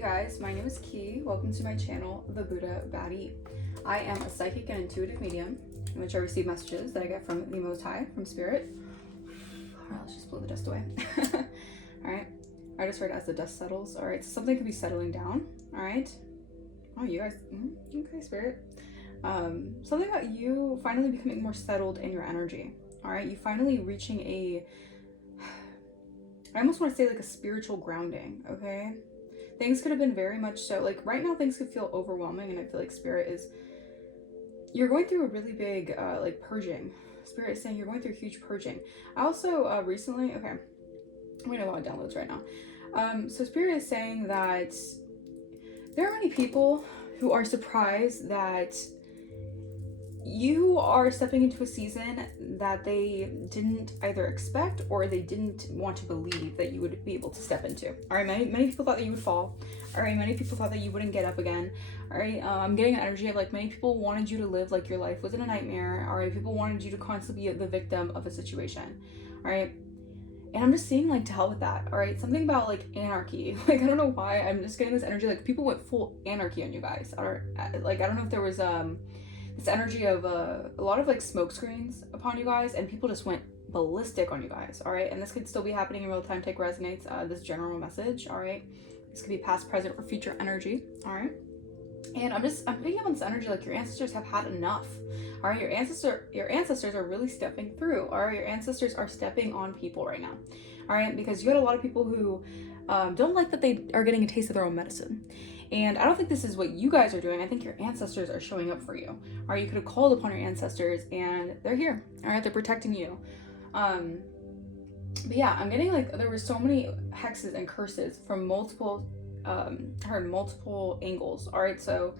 Hey guys, my name is Ki. Welcome to my channel, The Buddha Baddie. I am a psychic and intuitive medium in which I receive messages that I get from the Most High, from Spirit. Alright, let's just blow the dust away. Alright, I just heard as the dust settles. Alright, so something could be settling down. Alright. Oh, you guys, okay, Spirit. Something about you finally becoming more settled in your energy. Alright, you finally reaching a, I almost want to say like a spiritual grounding, okay? Things could have been very much so, like right now things could feel overwhelming, and I feel like Spirit is, you're going through a really big like purging. Spirit is saying you're going through a huge purging. I also recently, okay, I'm getting a lot of downloads right now. So Spirit is saying that there are many people who are surprised that you are stepping into a season that they didn't either expect or they didn't want to believe that you would be able to step into. All right, many people thought that you would fall. All right, many people thought that you wouldn't get up again. All right, I'm getting an energy of like many people wanted you to live like your life was in a nightmare. All right, people wanted you to constantly be the victim of a situation. All right, and I'm just seeing like to hell with that. All right, something about like anarchy. Like I don't know why I'm just getting this energy like people went full anarchy on you guys. Like I don't know if there was this energy of a lot of like smoke screens upon you guys, and people just went ballistic on you guys. All right, and this could still be happening in real time. Take resonates this general message. All right, this could be past, present, or future energy. All right, and I'm picking up on this energy like your ancestors have had enough. All right, your ancestors are really stepping through. All right, your ancestors are stepping on people right now. All right, because you had a lot of people who don't like that they are getting a taste of their own medicine. And I don't think this is what you guys are doing. I think your ancestors are showing up for you. Or you could have called upon your ancestors and they're here. All right, they're protecting you. But yeah, I'm getting like there were so many hexes and curses from multiple angles. All right, so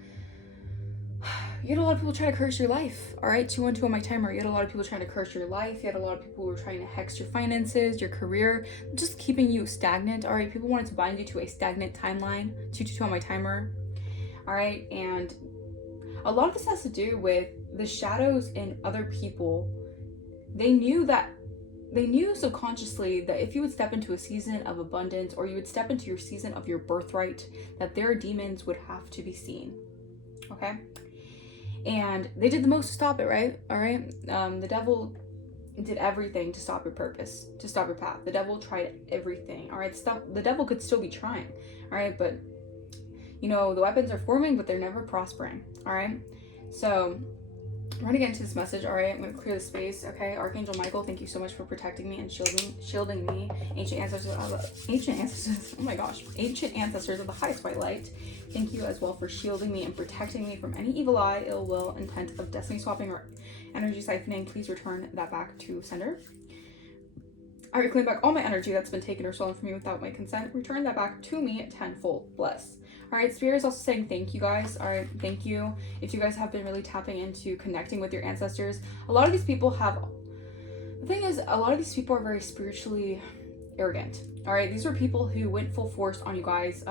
you had a lot of people trying to curse your life. All right, 212 on my timer. You had a lot of people trying to curse your life. You had a lot of people who were trying to hex your finances, your career, just keeping you stagnant. All right, people wanted to bind you to a stagnant timeline. 222 on my timer. All right, and a lot of this has to do with the shadows in other people. They knew subconsciously that if you would step into a season of abundance, or you would step into your season of your birthright, that their demons would have to be seen. Okay? And they did the most to stop it, right? All right. The devil did everything to stop your purpose, to stop your path. The devil tried everything. All right. The devil could still be trying. All right. But, you know, the weapons are forming, but they're never prospering. All right. So I'm going to get into this message. All right. I'm going to clear the space. Okay. Archangel Michael, thank you so much for protecting me and shielding me. Ancient ancestors. Oh my gosh. Ancient ancestors of the highest white light. Thank you as well for shielding me and protecting me from any evil eye, ill will, intent of destiny swapping, or energy siphoning. Please return that back to sender. I reclaim back all my energy that's been taken or stolen from me without my consent. Return that back to me tenfold. Bless. All right, Spirit is also saying thank you guys. All right, thank you. If you guys have been really tapping into connecting with your ancestors, a lot of these people have, the thing is, a lot of these people are very spiritually arrogant. All right, these are people who went full force on you guys,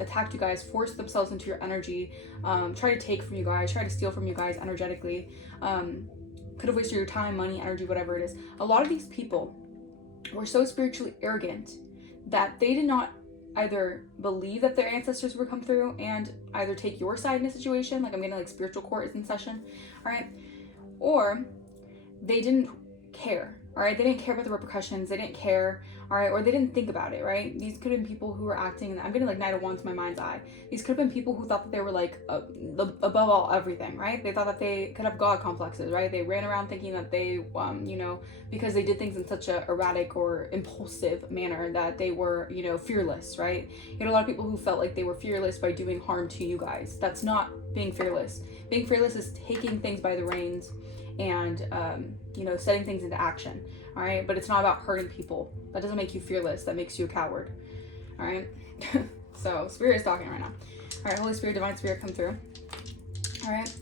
attacked you guys, forced themselves into your energy, try to take from you guys, try to steal from you guys energetically, could have wasted your time, money, energy, whatever it is. A lot of these people were so spiritually arrogant that they did not either believe that their ancestors would come through and either take your side in a situation, like I'm getting like spiritual court is in session, all right, or they didn't care. All right, they didn't care about the repercussions. They didn't care, all right, or they didn't think about it, right? These could have been people who were acting, I'm getting like Knight of Wands in my mind's eye. These could have been people who thought that they were like above all everything, right? They thought that they could have God complexes, right? They ran around thinking that they, you know, because they did things in such a erratic or impulsive manner that they were, you know, fearless, right? You had a lot of people who felt like they were fearless by doing harm to you guys. That's not being fearless. Being fearless is taking things by the reins and you know, setting things into action. All right, but it's not about hurting people. That doesn't make you fearless. That makes you a coward. All right. So Spirit is talking right now. All right, Holy Spirit, Divine Spirit, come through. All right,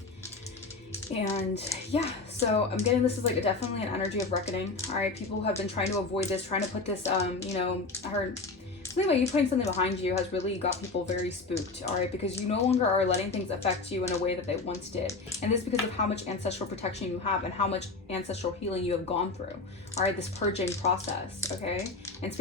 and yeah, so I'm getting this is like definitely an energy of reckoning. All right, people have been trying to avoid this, trying to put this you know, I heard something about you putting something behind you has really got people very spooked, all right? Because you no longer are letting things affect you in a way that they once did. And this is because of how much ancestral protection you have and how much ancestral healing you have gone through, all right? This purging process, okay? And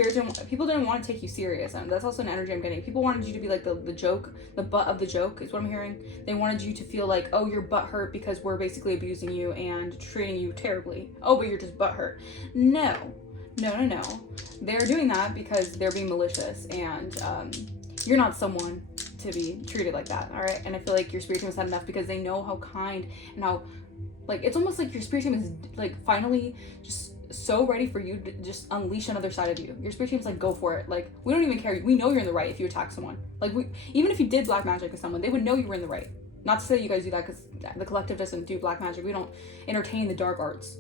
people didn't want to take you serious. And that's also an energy I'm getting. People wanted you to be like the joke, the butt of the joke is what I'm hearing. They wanted you to feel like, oh, you're butthurt because we're basically abusing you and treating you terribly. Oh, but you're just butthurt. No. They're doing that because they're being malicious, and you're not someone to be treated like that, all right? And I feel like your spirit team has had enough because they know how kind and how, like, it's almost like your spirit team is like finally just so ready for you to just unleash another side of you. Your spirit team's like, go for it. Like, we don't even care. We know you're in the right if you attack someone. Like, even if you did black magic with someone, they would know you were in the right. Not to say you guys do that, because the collective doesn't do black magic. We don't entertain the dark arts.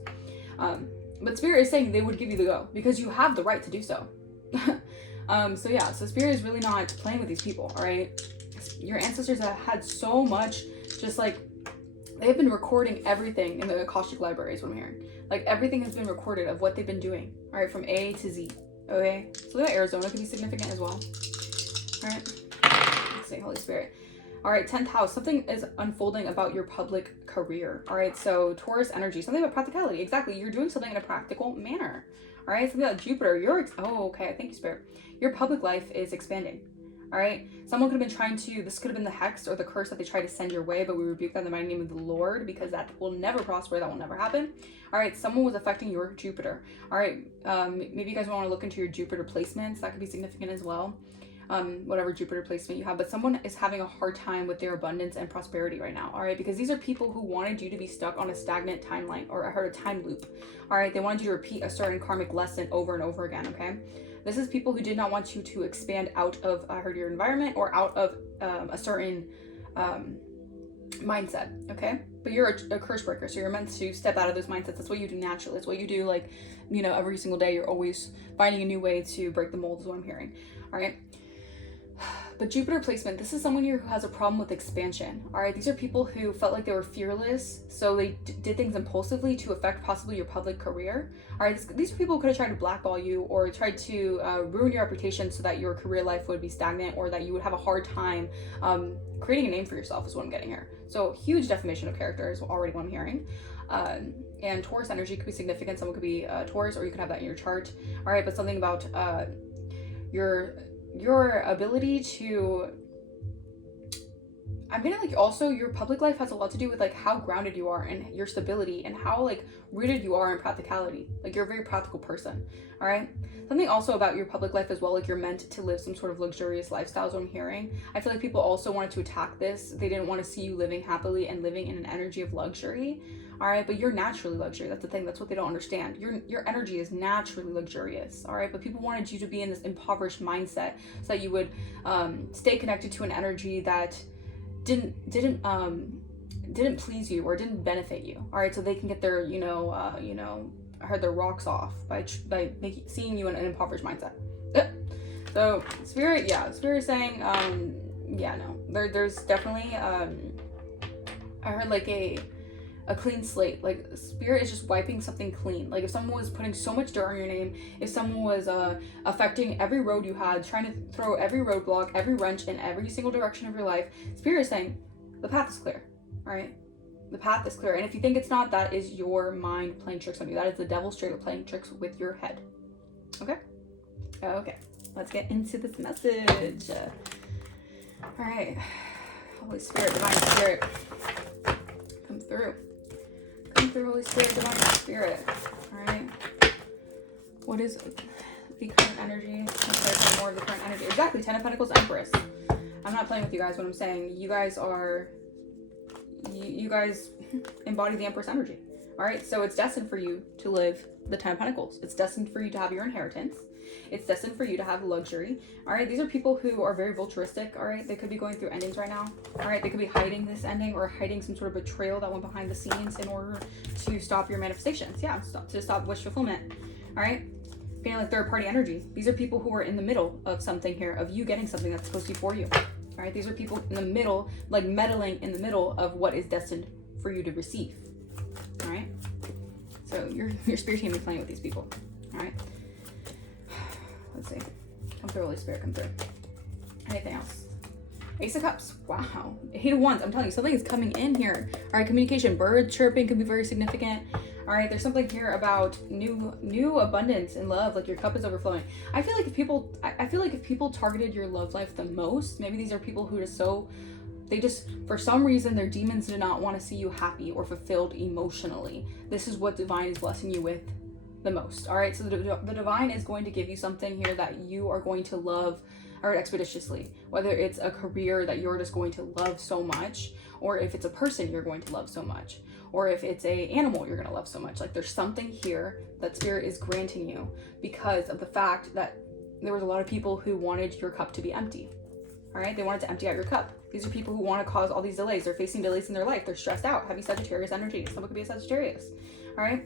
But Spirit is saying they would give you the go because you have the right to do so. So Spirit is really not playing with these people, all right? Your ancestors have had so much, just like, they've been recording everything in the Akashic library is what I'm hearing. Like, everything has been recorded of what they've been doing, all right, from A to Z, okay? So that Arizona could be significant as well, all right? Let's say Holy Spirit. All right, 10th house, something is unfolding about your public career. All right, so Taurus energy, something about practicality. Exactly, you're doing something in a practical manner. All right, something about Jupiter, okay, thank you, Spirit. Your public life is expanding. All right, someone could have been trying to, this could have been the hex or the curse that they tried to send your way, but we rebuke that in the mighty name of the Lord, because that will never prosper, that will never happen. All right, someone was affecting your Jupiter. All right, maybe you guys want to look into your Jupiter placements. That could be significant as well. Whatever Jupiter placement you have, but someone is having a hard time with their abundance and prosperity right now, all right? Because these are people who wanted you to be stuck on a stagnant timeline, or I heard a time loop, all right? They wanted you to repeat a certain karmic lesson over and over again, okay? This is people who did not want you to expand out of, I heard, your environment or out of a certain mindset, okay? But you're a curse breaker, so you're meant to step out of those mindsets. That's what you do naturally. It's what you do, like, you know, every single day. You're always finding a new way to break the mold is what I'm hearing, all right? But Jupiter placement, this is someone here who has a problem with expansion, all right? These are people who felt like they were fearless, so they did things impulsively to affect possibly your public career, all right? These are people who could have tried to blackball you or tried to ruin your reputation so that your career life would be stagnant, or that you would have a hard time creating a name for yourself is what I'm getting here. So huge defamation of character is already what I'm hearing. And Taurus energy could be significant. Someone could be Taurus, or you could have that in your chart, all right? But something about your ability to, I'm getting like also your public life has a lot to do with like how grounded you are and your stability and how like rooted you are in practicality. Like, you're a very practical person, all right? Something also about your public life as well, like you're meant to live some sort of luxurious lifestyle is what I'm hearing. I feel like people also wanted to attack this. They didn't want to see you living happily and living in an energy of luxury, all right? But you're naturally luxury. That's the thing. That's what they don't understand. Your energy is naturally luxurious, all right? But people wanted you to be in this impoverished mindset so that you would stay connected to an energy that didn't please you or didn't benefit you, all right? So they can get their, I heard their rocks off by seeing you in an impoverished mindset. So Spirit is saying, there's definitely, I heard like a clean slate. Like, Spirit is just wiping something clean. Like, if someone was putting so much dirt on your name, if someone was affecting every road you had, trying to throw every roadblock, every wrench in every single direction of your life, Spirit is saying the path is clear, all right? The path is clear. And if you think it's not, that is your mind playing tricks on you. That is the devil straight up playing tricks with your head. Okay? Okay. Let's get into this message. All right. Holy Spirit, Divine Spirit, come through. Come through, Holy Spirit, Divine Spirit. All right. What is the current energy? There's more of the current energy. Exactly. 10 of Pentacles, Empress. I'm not playing with you guys when I'm saying you guys are, you guys embody the Empress energy. All right. So it's destined for you to live the 10 of Pentacles. It's destined for you to have your inheritance. It's destined for you to have luxury. All right. These are people who are very vulturistic. All right. They could be going through endings right now. All right. They could be hiding this ending or hiding some sort of betrayal that went behind the scenes in order to stop your manifestations. Yeah. To stop wish fulfillment. All right. Feeling like third party energy. These are people who are in the middle of something here, of you getting something that's supposed to be for you. All right. These are people in the middle, like meddling in the middle of what is destined for you to receive. All right. So your spirit team is playing with these people. All right. Let's see. Come through, Holy Spirit, come through. Anything else? Ace of Cups. Wow. Eight of Wands. I'm telling you, something is coming in here. All right, communication. Bird chirping could be very significant. All right, there's something here about new abundance in love, like your cup is overflowing. I feel like if people targeted your love life the most, maybe these are people who for some reason, their demons do not want to see you happy or fulfilled emotionally. This is what divine is blessing you with the most. All right, so the divine is going to give you something here that you are going to love, all right, expeditiously. Whether it's a career that you're just going to love so much, or if it's a person you're going to love so much, or if it's a animal you're going to love so much. Like there's something here that Spirit is granting you because of the fact that there was a lot of people who wanted your cup to be empty. All right, they wanted to empty out your cup. These are people who want to cause all these delays. They're facing delays in their life. They're stressed out. Heavy Sagittarius energy. Someone could be a Sagittarius. All right.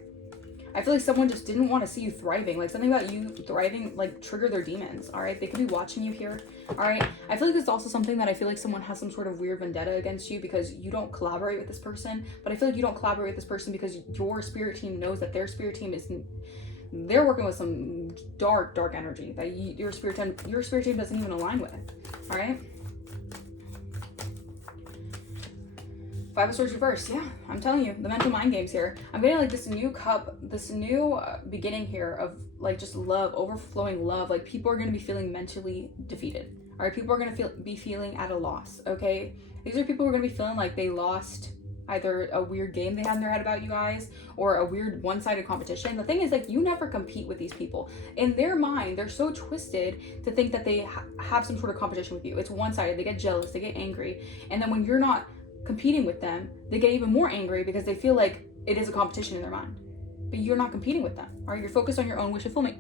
I feel like someone just didn't want to see you thriving. Like something about you thriving, like trigger their demons. All right. They could be watching you here. All right. I feel like it's also something that I feel like someone has some sort of weird vendetta against you because you don't collaborate with this person. But I feel like you don't collaborate with this person because your spirit team knows that their spirit team they're working with some dark energy that your spirit team doesn't even align with. All right. Five of Swords reversed. Yeah, I'm telling you, the mental mind games here. I'm getting like this new cup, this new beginning here of like just love, overflowing love. Like people are going to be feeling mentally defeated. All right, people are going to be feeling at a loss. Okay, these are people who are going to be feeling like they lost either a weird game they had in their head about you guys or a weird one-sided competition. The thing is, like, you never compete with these people. In their mind, they're so twisted to think that they have some sort of competition with you. It's one-sided. They get jealous. They get angry. And then when you're not competing with them, they get even more angry because they feel like it is a competition in their mind. But you're not competing with them. All right, you're focused on your own wish fulfillment.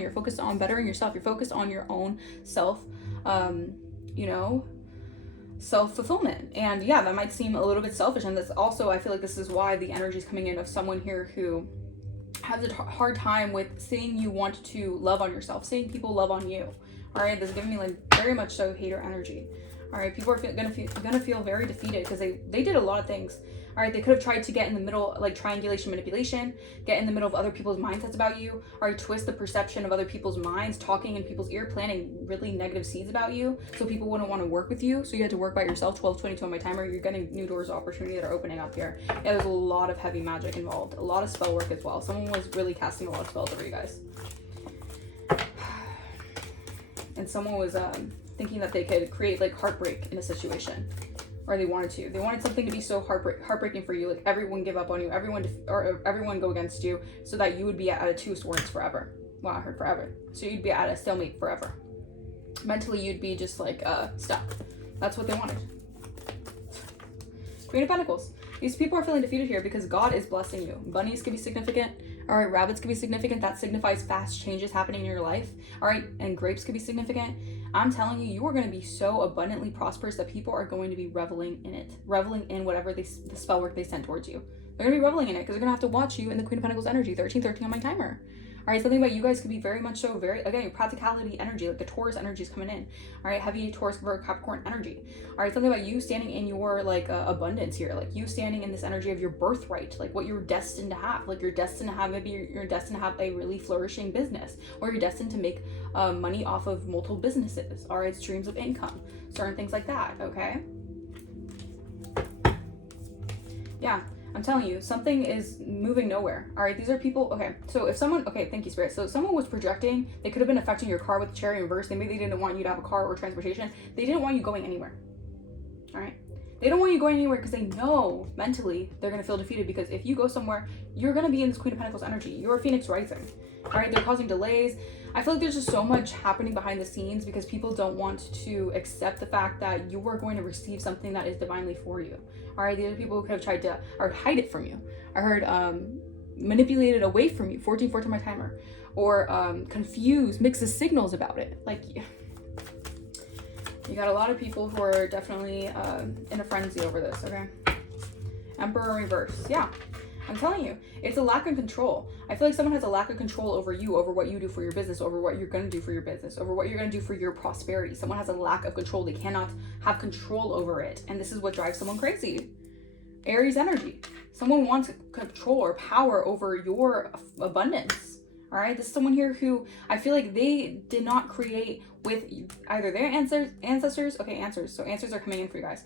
You're focused on bettering yourself. You're focused on your own self-fulfillment. And yeah, that might seem a little bit selfish, and that's also, I feel like this is why the energy is coming in of someone here who has a hard time with seeing you want to love on yourself, seeing people love on you. All right, this is giving me like very much so hater energy. All right, people are gonna feel very defeated because they did a lot of things. All right, they could have tried to get in the middle, like triangulation manipulation, get in the middle of other people's mindsets about you. All right, twist the perception of other people's minds, talking in people's ear, planting really negative seeds about you, so people wouldn't want to work with you. So you had to work by yourself. 12:22 on my timer. You're getting new doors of opportunity that are opening up here. Yeah, there's a lot of heavy magic involved, a lot of spell work as well. Someone was really casting a lot of spells over you guys, and someone was thinking that they could create like heartbreak in a situation, or they wanted something to be so heartbreaking for you, like everyone give up on you, everyone go against you, so that you would be at a two swords forever. Wow, I heard forever. So you'd be at a stalemate forever. Mentally, you'd be just like stuck. That's what they wanted. Queen of Pentacles. These people are feeling defeated here because God is blessing you. Bunnies can be significant. All right, rabbits can be significant. That signifies fast changes happening in your life. All right, and grapes can be significant. I'm telling you, you are going to be so abundantly prosperous that people are going to be reveling in it, reveling in whatever the spell work they sent towards you. They're going to be reveling in it because they're going to have to watch you in the Queen of Pentacles energy. 13:13 on my timer. All right, something about you guys could be very much so again, your practicality energy, like the Taurus energy is coming in. All right, heavy Taurus, Capricorn energy. All right, something about you standing in your like abundance here, like you standing in this energy of your birthright, like what you're destined to have. Like you're destined to have, maybe you're destined to have a really flourishing business, or you're destined to make money off of multiple businesses. All right, streams of income, certain things like that. Okay. Yeah. I'm telling you, something is moving nowhere. All right, these are people. Okay, so if someone, okay, thank you, Spirit. So if someone was projecting, they could have been affecting your car with the Chariot in reverse. They maybe didn't want you to have a car or transportation. They didn't want you going anywhere. All right, they don't want you going anywhere because they know mentally they're gonna feel defeated, because if you go somewhere, you're gonna be in this Queen of Pentacles energy. You're a Phoenix rising. All right, they're causing delays. I feel like there's just so much happening behind the scenes because people don't want to accept the fact that you are going to receive something that is divinely for you. All right, the other people who could have tried to or hide it from you. I heard manipulate it away from you. 14:14 my timer, or confuse, mix the signals about it. Like you got a lot of people who are definitely in a frenzy over this. Okay, Emperor reverse. Yeah. I'm telling you, it's a lack of control. I feel like someone has a lack of control over you, over what you do for your business, over what you're going to do for your business, over what you're going to do for your prosperity. Someone has a lack of control. They cannot have control over it. And this is what drives someone crazy. Aries energy. Someone wants control or power over your abundance. All right, this is someone here who I feel like they did not create with either their ancestors. Okay, answers. So answers are coming in for you guys.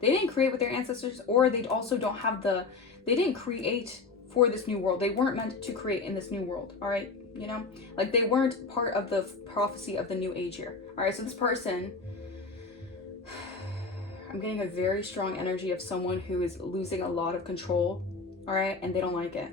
They didn't create with their ancestors, or they also don't have they didn't create for this new world. They weren't meant to create in this new world. All right, you know, like they weren't part of the prophecy of the new age here. All right, so this person, I'm getting a very strong energy of someone who is losing a lot of control. All right, and they don't like it.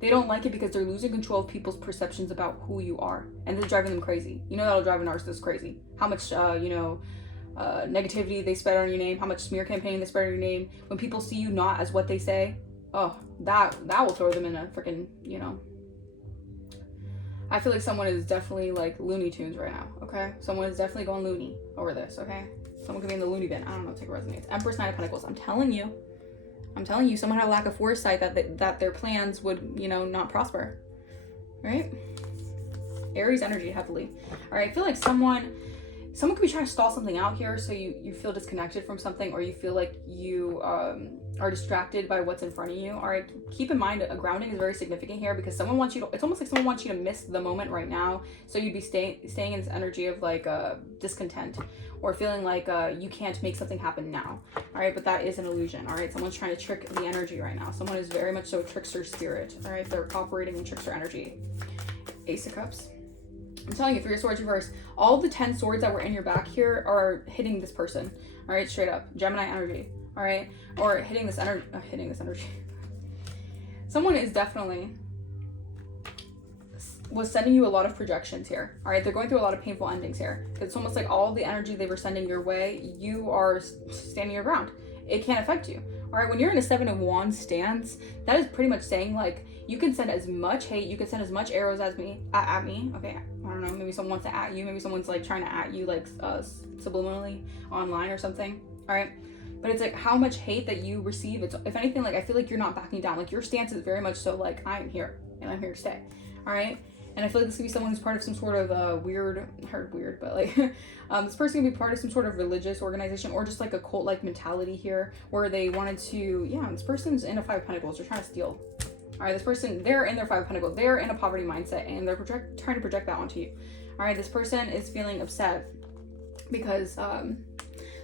They don't like it because they're losing control of people's perceptions about who you are, and they're driving them crazy. You know, that'll drive a narcissist crazy. How much, negativity they spread on your name, how much smear campaigning they spread on your name. When people see you not as what they say, oh, that will throw them in a freaking, you know. I feel like someone is definitely like Looney Tunes right now, okay? Someone is definitely going loony over this, okay? Someone could be in the loony bin. I don't know, take a resonates. Empress, Knight of Pentacles. I'm telling you, someone had a lack of foresight that their plans would, you know, not prosper, right? Aries energy heavily. All right, I feel like someone could be trying to stall something out here, so you feel disconnected from something, or you feel like you are distracted by what's in front of you. All right, keep in mind, grounding is very significant here, because someone wants you to, it's almost like someone wants you to miss the moment right now, so you'd be staying in this energy of like discontent, or feeling like you can't make something happen now. All right, but that is an illusion. All right, someone's trying to trick the energy right now. Someone is very much so a trickster spirit. All right, they're operating in trickster energy. Ace of Cups. I'm telling you, for your swords reverse, all the 10 swords that were in your back here are hitting this person. All right, straight up Gemini energy. All right, or hitting this energy. Someone is definitely was sending you a lot of projections here. All right, they're going through a lot of painful endings here. It's almost like all the energy they were sending your way, you are standing your ground. It can't affect you. All right, when you're in a 7 of Wands stance, that is pretty much saying like you can send as much hate, you can send as much arrows as me at me. Okay, I don't know, maybe someone wants to at you, maybe someone's like trying to at you like subliminally online or something. All right, but it's like how much hate that you receive. It's, if anything, like I feel like you're not backing down. Like your stance is very much so like I'm here and I'm here to stay. All right. And I feel like this could be someone who's part of some sort of weird, but like this person could be part of some sort of religious organization, or just like a cult-like mentality here, where they wanted to, this person's in a 5 of Pentacles. They're trying to steal. All right, this person, they're in their 5 of Pentacles. They're in a poverty mindset, and they're trying to project that onto you. All right, this person is feeling upset because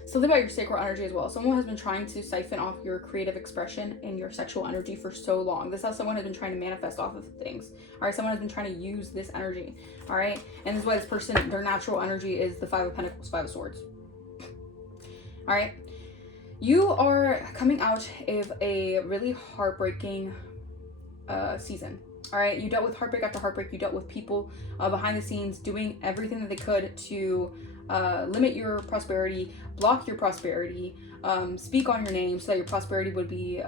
something about your sacral energy as well. Someone has been trying to siphon off your creative expression and your sexual energy for so long. This is how someone has been trying to manifest off of things. All right, someone has been trying to use this energy. All right, and this is why this person, their natural energy is the 5 of Pentacles, 5 of Swords. All right, you are coming out of a really heartbreaking season. All right, you dealt with heartbreak after heartbreak. You dealt with people behind the scenes doing everything that they could to limit your prosperity, block your prosperity, speak on your name so that your prosperity would be,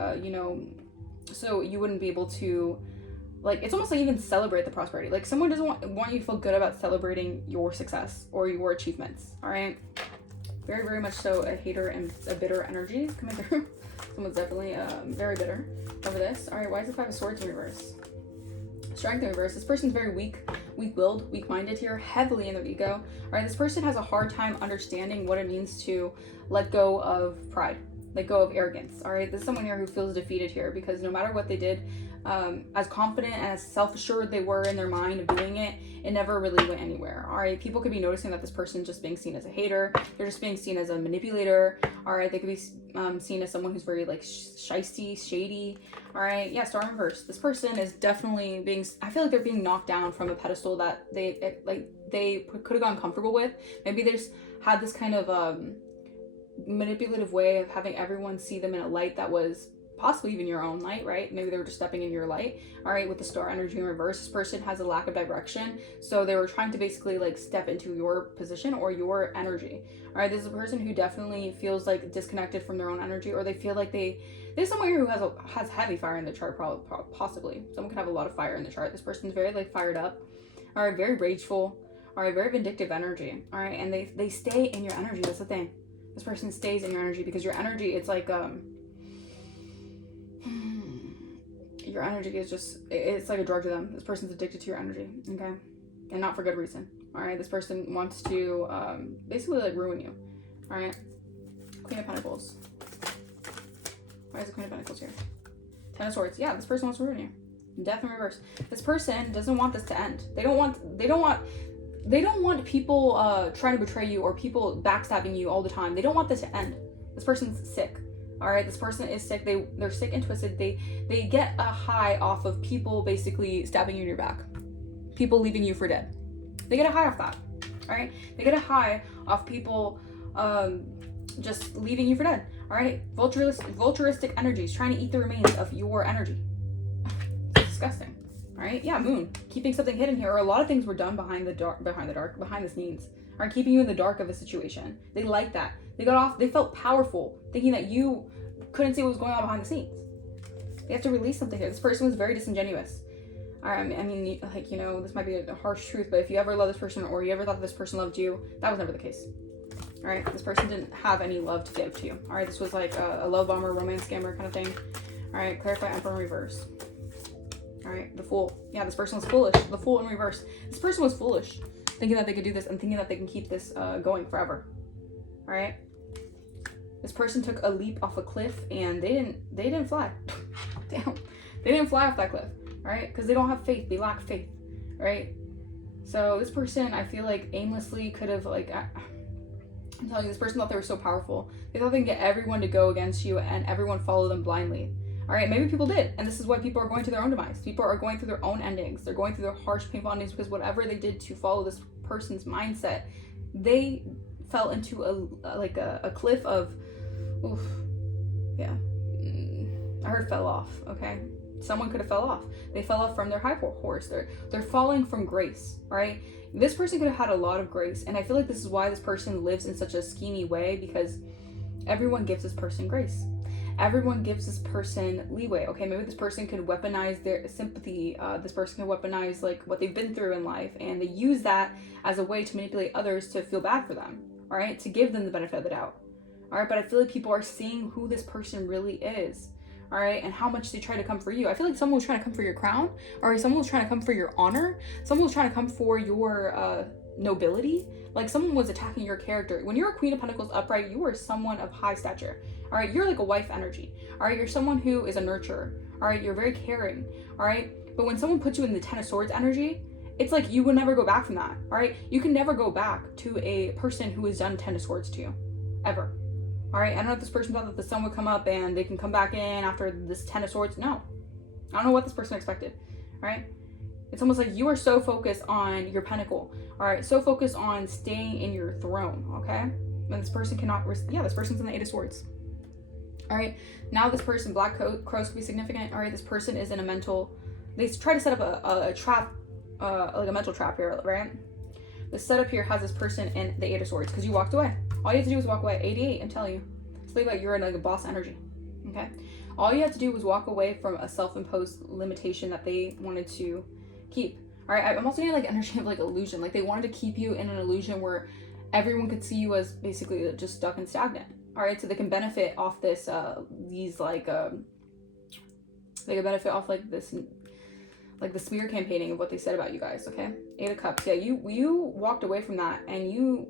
so you wouldn't be able to, like, it's almost like even celebrate the prosperity. Like someone doesn't want you to feel good about celebrating your success or your achievements. All right, very, very much so a hater and a bitter energy coming through. Someone's definitely very bitter over this. All right, why is the 5 of Swords in reverse? Strength in reverse. This person's very weak-willed, weak-minded here, heavily in their ego. All right, this person has a hard time understanding what it means to let go of pride, let go of arrogance. All right, this is someone here who feels defeated here, because no matter what they did, as confident and as self-assured they were in their mind of doing it, it never really went anywhere. All right, people could be noticing that this person's just being seen as a hater. They're just being seen as a manipulator. All right, they could be seen as someone who's very like shisty, shady. All right, yeah, Star in reverse. This person is definitely being, I feel like they're being knocked down from a pedestal that they could have gone comfortable with. Maybe they just had this kind of manipulative way of having everyone see them in a light that was possibly even your own light, right? Maybe they were just stepping into your light. All right, with the Star energy in reverse, this person has a lack of direction, so they were trying to basically like step into your position or your energy. All right, this is a person who definitely feels like disconnected from their own energy, or they feel like there's someone here who has heavy fire in the chart, possibly. Someone could have a lot of fire in the chart. This person's very like fired up. All right, very rageful. All right, very vindictive energy. All right, and they stay in your energy. That's the thing. This person stays in your energy because your energy, it's like your energy is just, it's like a drug to them. This person's addicted to your energy, okay? And not for good reason. All right, this person wants to basically like ruin you. All right, Queen of Pentacles. Why is the Queen of Pentacles here? 10 of Swords. Yeah, this person wants to ruin you. Death in reverse. This person doesn't want this to end. They don't want people trying to betray you or people backstabbing you all the time. They don't want this to end. This person's sick. All right, this person is sick. They're sick and twisted. They get a high off of people basically stabbing you in your back, people leaving you for dead. They get a high off that. All right, they get a high off people just leaving you for dead. All right, vulturistic energies trying to eat the remains of your energy. It's disgusting. All right, yeah, moon, keeping something hidden here, or a lot of things were done behind the scenes. All right, keeping you in the dark of a situation. They like that. They felt powerful, thinking that you couldn't see what was going on behind the scenes. They have to release something here. This person was very disingenuous. All right, I mean, like, you know, this might be a harsh truth, but if you ever loved this person or you ever thought this person loved you, that was never the case. All right, this person didn't have any love to give to you. All right, this was like a love bomber, romance scammer kind of thing. All right, clarify Emperor in reverse. All right, the Fool. Yeah, this person was foolish. The Fool in reverse. This person was foolish, thinking that they could do this and thinking that they can keep this going forever. All right. This person took a leap off a cliff and they didn't fly. Damn. They didn't fly off that cliff. All right, because they don't have faith. They lack faith. Right. So this person, I feel like, aimlessly could have, like, I'm telling you, this person thought they were so powerful. They thought they could get everyone to go against you and everyone follow them blindly. All right, maybe people did, and this is why people are going to their own demise. People are going through their own endings. They're going through their harsh, painful endings because whatever they did to follow this person's mindset, they fell into a cliff of, oof, yeah. I heard fell off. Okay, someone could have fell off. They fell off from their high horse. They're falling from grace. All right, this person could have had a lot of grace, and I feel like this is why this person lives in such a schemy way, because everyone gives this person grace. Everyone gives this person leeway. Okay, maybe this person could weaponize their sympathy. This person can weaponize like what they've been through in life, and they use that as a way to manipulate others to feel bad for them. All right, to give them the benefit of the doubt. All right, but I feel like people are seeing who this person really is. All right, and how much they try to come for you. I feel like someone was trying to come for your crown, or someone was trying to come for your honor. Someone was trying to come for your nobility. Like someone was attacking your character. When you're a Queen of Pentacles upright, you are someone of high stature. All right, you're like a wife energy. All right, you're someone who is a nurturer. All right, you're very caring. All right, but when someone puts you in the Ten of Swords energy, it's like you will never go back from that. All right, you can never go back to a person who has done Ten of Swords to you, ever. All right, I don't know if this person thought that the sun would come up and they can come back in after this Ten of Swords. No, I don't know what this person expected. All right, it's almost like you are so focused on your pentacle. All right, so focused on staying in your throne. Okay, and this person cannot. Yeah, this person's in the Eight of Swords. All right, now this person, black crows could be significant. All right, this person is in a mental. They try to set up a trap, like a mental trap here, right? The setup here has this person in the Eight of Swords because you walked away. All you have to do is walk away. 88, I'm telling you. It's like you're in like a boss energy. Okay, all you have to do was walk away from a self-imposed limitation that they wanted to keep. All right, I'm also getting like energy of like illusion. Like they wanted to keep you in an illusion where everyone could see you as basically just stuck and stagnant. All right, so they can benefit off this, they can benefit off like this, like the smear campaigning of what they said about you guys. Okay, Eight of Cups. Yeah, you walked away from that and you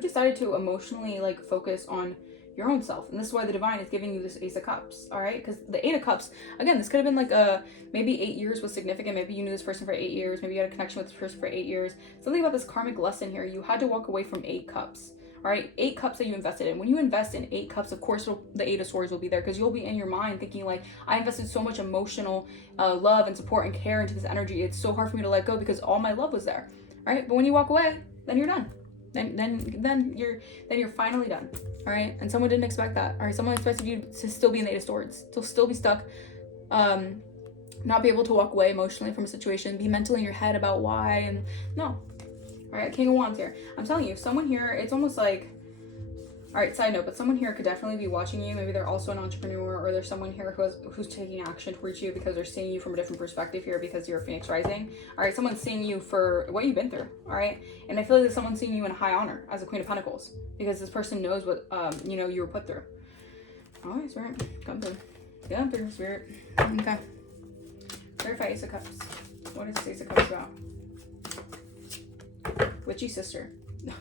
decided to emotionally like focus on your own self, and this is why the divine is giving you this Ace of Cups. All right, because the Eight of Cups, again, this could have been like maybe 8 years was significant. Maybe you knew this person for 8 years. Maybe you had a connection with this person for 8 years. Something about this karmic lesson here. You had to walk away from 8 cups. All right, 8 cups that you invested in. When you invest in 8 cups, of course, the Eight of Swords will be there because you'll be in your mind thinking like, I invested so much emotional love and support and care into this energy. It's so hard for me to let go because all my love was there. All right, but when you walk away, then you're done. Then you're finally done. All right, and someone didn't expect that. All right, someone expected you to still be in the Eight of Swords, to still be stuck, not be able to walk away emotionally from a situation, be mentally in your head about why, and no. All right, King of Wands here. I'm telling you, someone here, it's almost like, all right, side note, but someone here could definitely be watching you. Maybe they're also an entrepreneur, or there's someone here who's taking action towards you because they're seeing you from a different perspective here because you're a Phoenix rising. All right, someone's seeing you for what you've been through. All right, and I feel like someone's seeing you in high honor as a Queen of Pentacles because this person knows what you were put through. All right, Spirit, come through. Come through, Spirit. Okay. Clarify Ace of Cups. What is this Ace of Cups about? Witchy sister.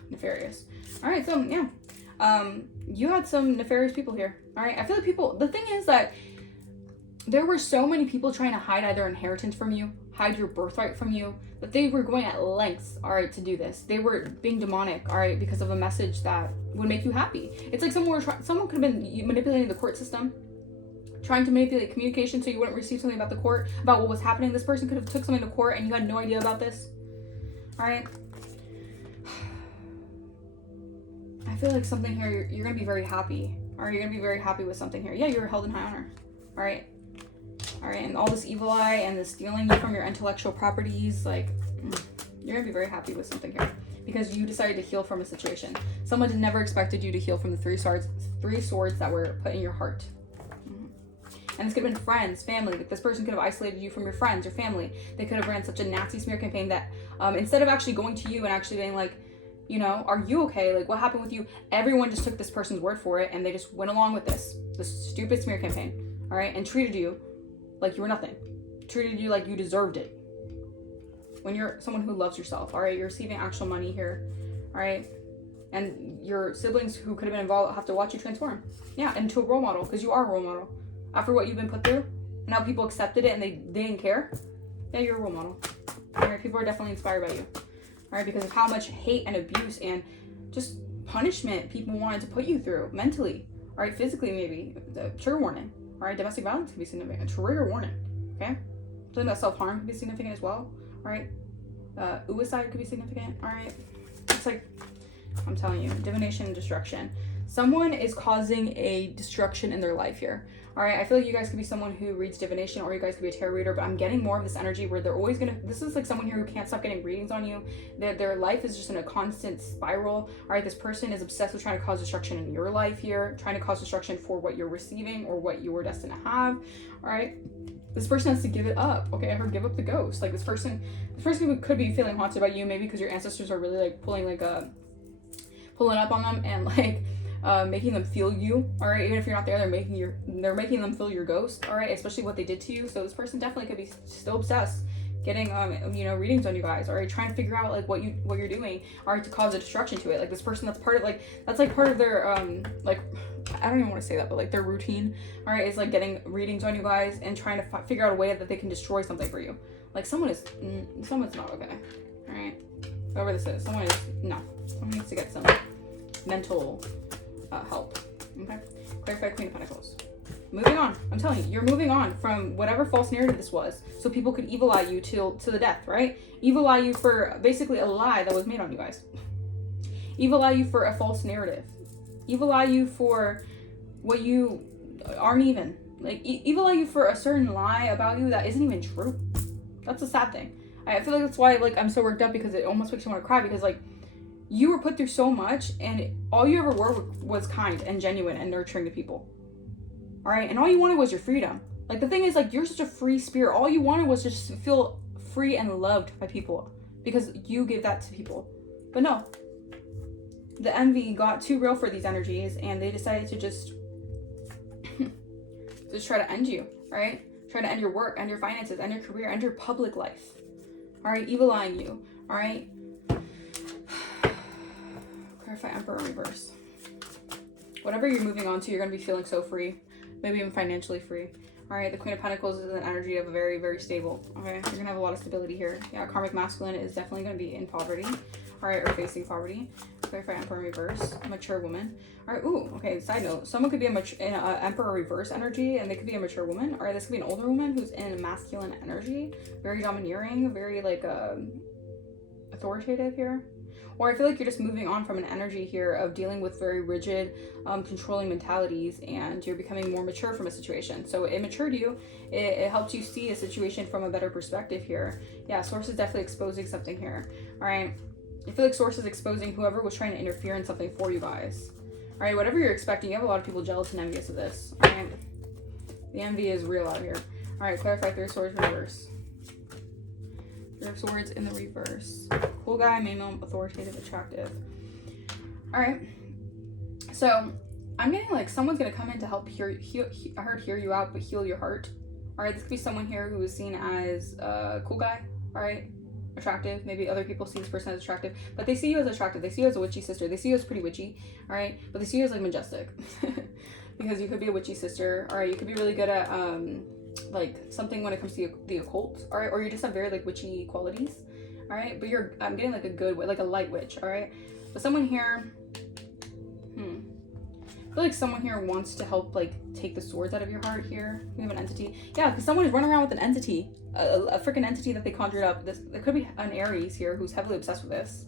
Nefarious. All right, so yeah. You had some nefarious people here. All right, I feel like the thing is that there were so many people trying to hide either inheritance from you, hide your birthright from you, that they were going at lengths, all right, to do this. They were being demonic, all right, because of a message that would make you happy. It's like someone could have been manipulating the court system, trying to manipulate communication so you wouldn't receive something about the court, about what was happening. This person could have took something to court and you had no idea about this, all right? I feel like something here, you're going to be very happy, all right? You're going to be very happy with something here. Yeah, you're held in high honor, all right? All right, and all this evil eye and this stealing you from your intellectual properties, like, you're gonna be very happy with something here because you decided to heal from a situation. Someone never expected you to heal from the three swords that were put in your heart. And this could have been friends, family. Like, this person could have isolated you from your friends or family. They could have ran such a nasty smear campaign that instead of actually going to you and actually being like, you know, are you okay? Like, what happened with you? Everyone just took this person's word for it and they just went along with this stupid smear campaign, all right, and treated you like you were nothing. Treated you like you deserved it. When you're someone who loves yourself, all right, you're receiving actual money here, all right, and your siblings who could have been involved have to watch you transform, yeah, into a role model, because you are a role model. After what you've been put through, and now people accepted it and they didn't care, yeah, you're a role model. All right, people are definitely inspired by you, all right, because of how much hate and abuse and just punishment people wanted to put you through mentally, all right, physically maybe. The trigger warning. All right, domestic violence can be significant. A trigger warning, okay? Something about self-harm can be significant as well, all right? Suicide could be significant, all right? It's like, I'm telling you, divination and destruction. Someone is causing a destruction in their life here, all right? I feel like you guys could be someone who reads divination, or you guys could be a tarot reader, but I'm getting more of this energy where they're always gonna, this is like someone here who can't stop getting readings on you. Their life is just in a constant spiral, all right? This person is obsessed with trying to cause destruction in your life here, trying to cause destruction for what you're receiving or what you were destined to have, all right? This person has to give it up, okay? I heard give up the ghost. Like, this person could be feeling haunted by you, maybe because your ancestors are really like pulling up on them and like making them feel you, all right? Even if you're not there, they're making them feel your ghost, all right? Especially what they did to you. So this person definitely could be still obsessed, getting you know, readings on you guys, all right? Trying to figure out like what you're doing, all right, to cause a destruction to it. Like, this person, that's part of part of their like, I don't even want to say that, but like their routine, all right, is like getting readings on you guys and trying to figure out a way that they can destroy something for you. Like, someone's not okay, all right? Whoever this is, someone needs to get some mental help, okay? Clarify Queen of Pentacles. Moving on. I'm telling you, you're moving on from whatever false narrative this was, so people could evil eye you to the death, right? Evil eye you for basically a lie that was made on you guys. Evil eye you for a false narrative. Evil eye you for what you aren't even. Like, evil eye you for a certain lie about you that isn't even true. That's a sad thing. I feel like that's why, like, I'm so worked up, because it almost makes me want to cry, because like, you were put through so much and all you ever were was kind and genuine and nurturing to people. All right, and all you wanted was your freedom. Like, the thing is, like, you're such a free spirit. All you wanted was just to feel free and loved by people, because you give that to people. But no, the envy got too real for these energies, and they decided to just try to end you, right? Try to end your work, end your finances, end your career, end your public life. All right, evil eyeing you. All right. Clarify Emperor reverse. Whatever you're moving on to, you're going to be feeling so free. Maybe even financially free. All right, the Queen of Pentacles is an energy of a very, very stable. Okay, you're going to have a lot of stability here. Yeah, karmic masculine is definitely going to be in poverty. All right, or facing poverty. Clarify Emperor reverse. Mature woman. All right, ooh, okay, side note. Someone could be in Emperor reverse energy, and they could be a mature woman. All right, this could be an older woman who's in masculine energy. Very domineering, very, like, authoritative here. Or I feel like you're just moving on from an energy here of dealing with very rigid, controlling mentalities, and you're becoming more mature from a situation. So it matured you. It helped you see a situation from a better perspective here. Yeah, Source is definitely exposing something here. All right. I feel like Source is exposing whoever was trying to interfere in something for you guys. All right, whatever you're expecting, you have a lot of people jealous and envious of this. All right. The envy is real out here. All right, clarify Three of Swords reverse. Three of Swords in the reverse. Cool guy, male, authoritative, attractive. All right. So I'm getting like someone's gonna come in to help heal you out, but heal your heart. All right. This could be someone here who is seen as a cool guy. All right. Attractive. Maybe other people see this person as attractive, but they see you as attractive. They see you as a witchy sister. They see you as pretty witchy. All right. But they see you as like majestic because you could be a witchy sister. All right. You could be really good at like something when it comes to the occult, all right? Or you just have very like witchy qualities, all right? But I'm getting like a good, like a light witch, all right? But someone here, I feel like someone here wants to help like take the swords out of your heart here. We have an entity. Yeah, because someone is running around with an entity, a freaking entity that they conjured up. There could be an Aries here who's heavily obsessed with this.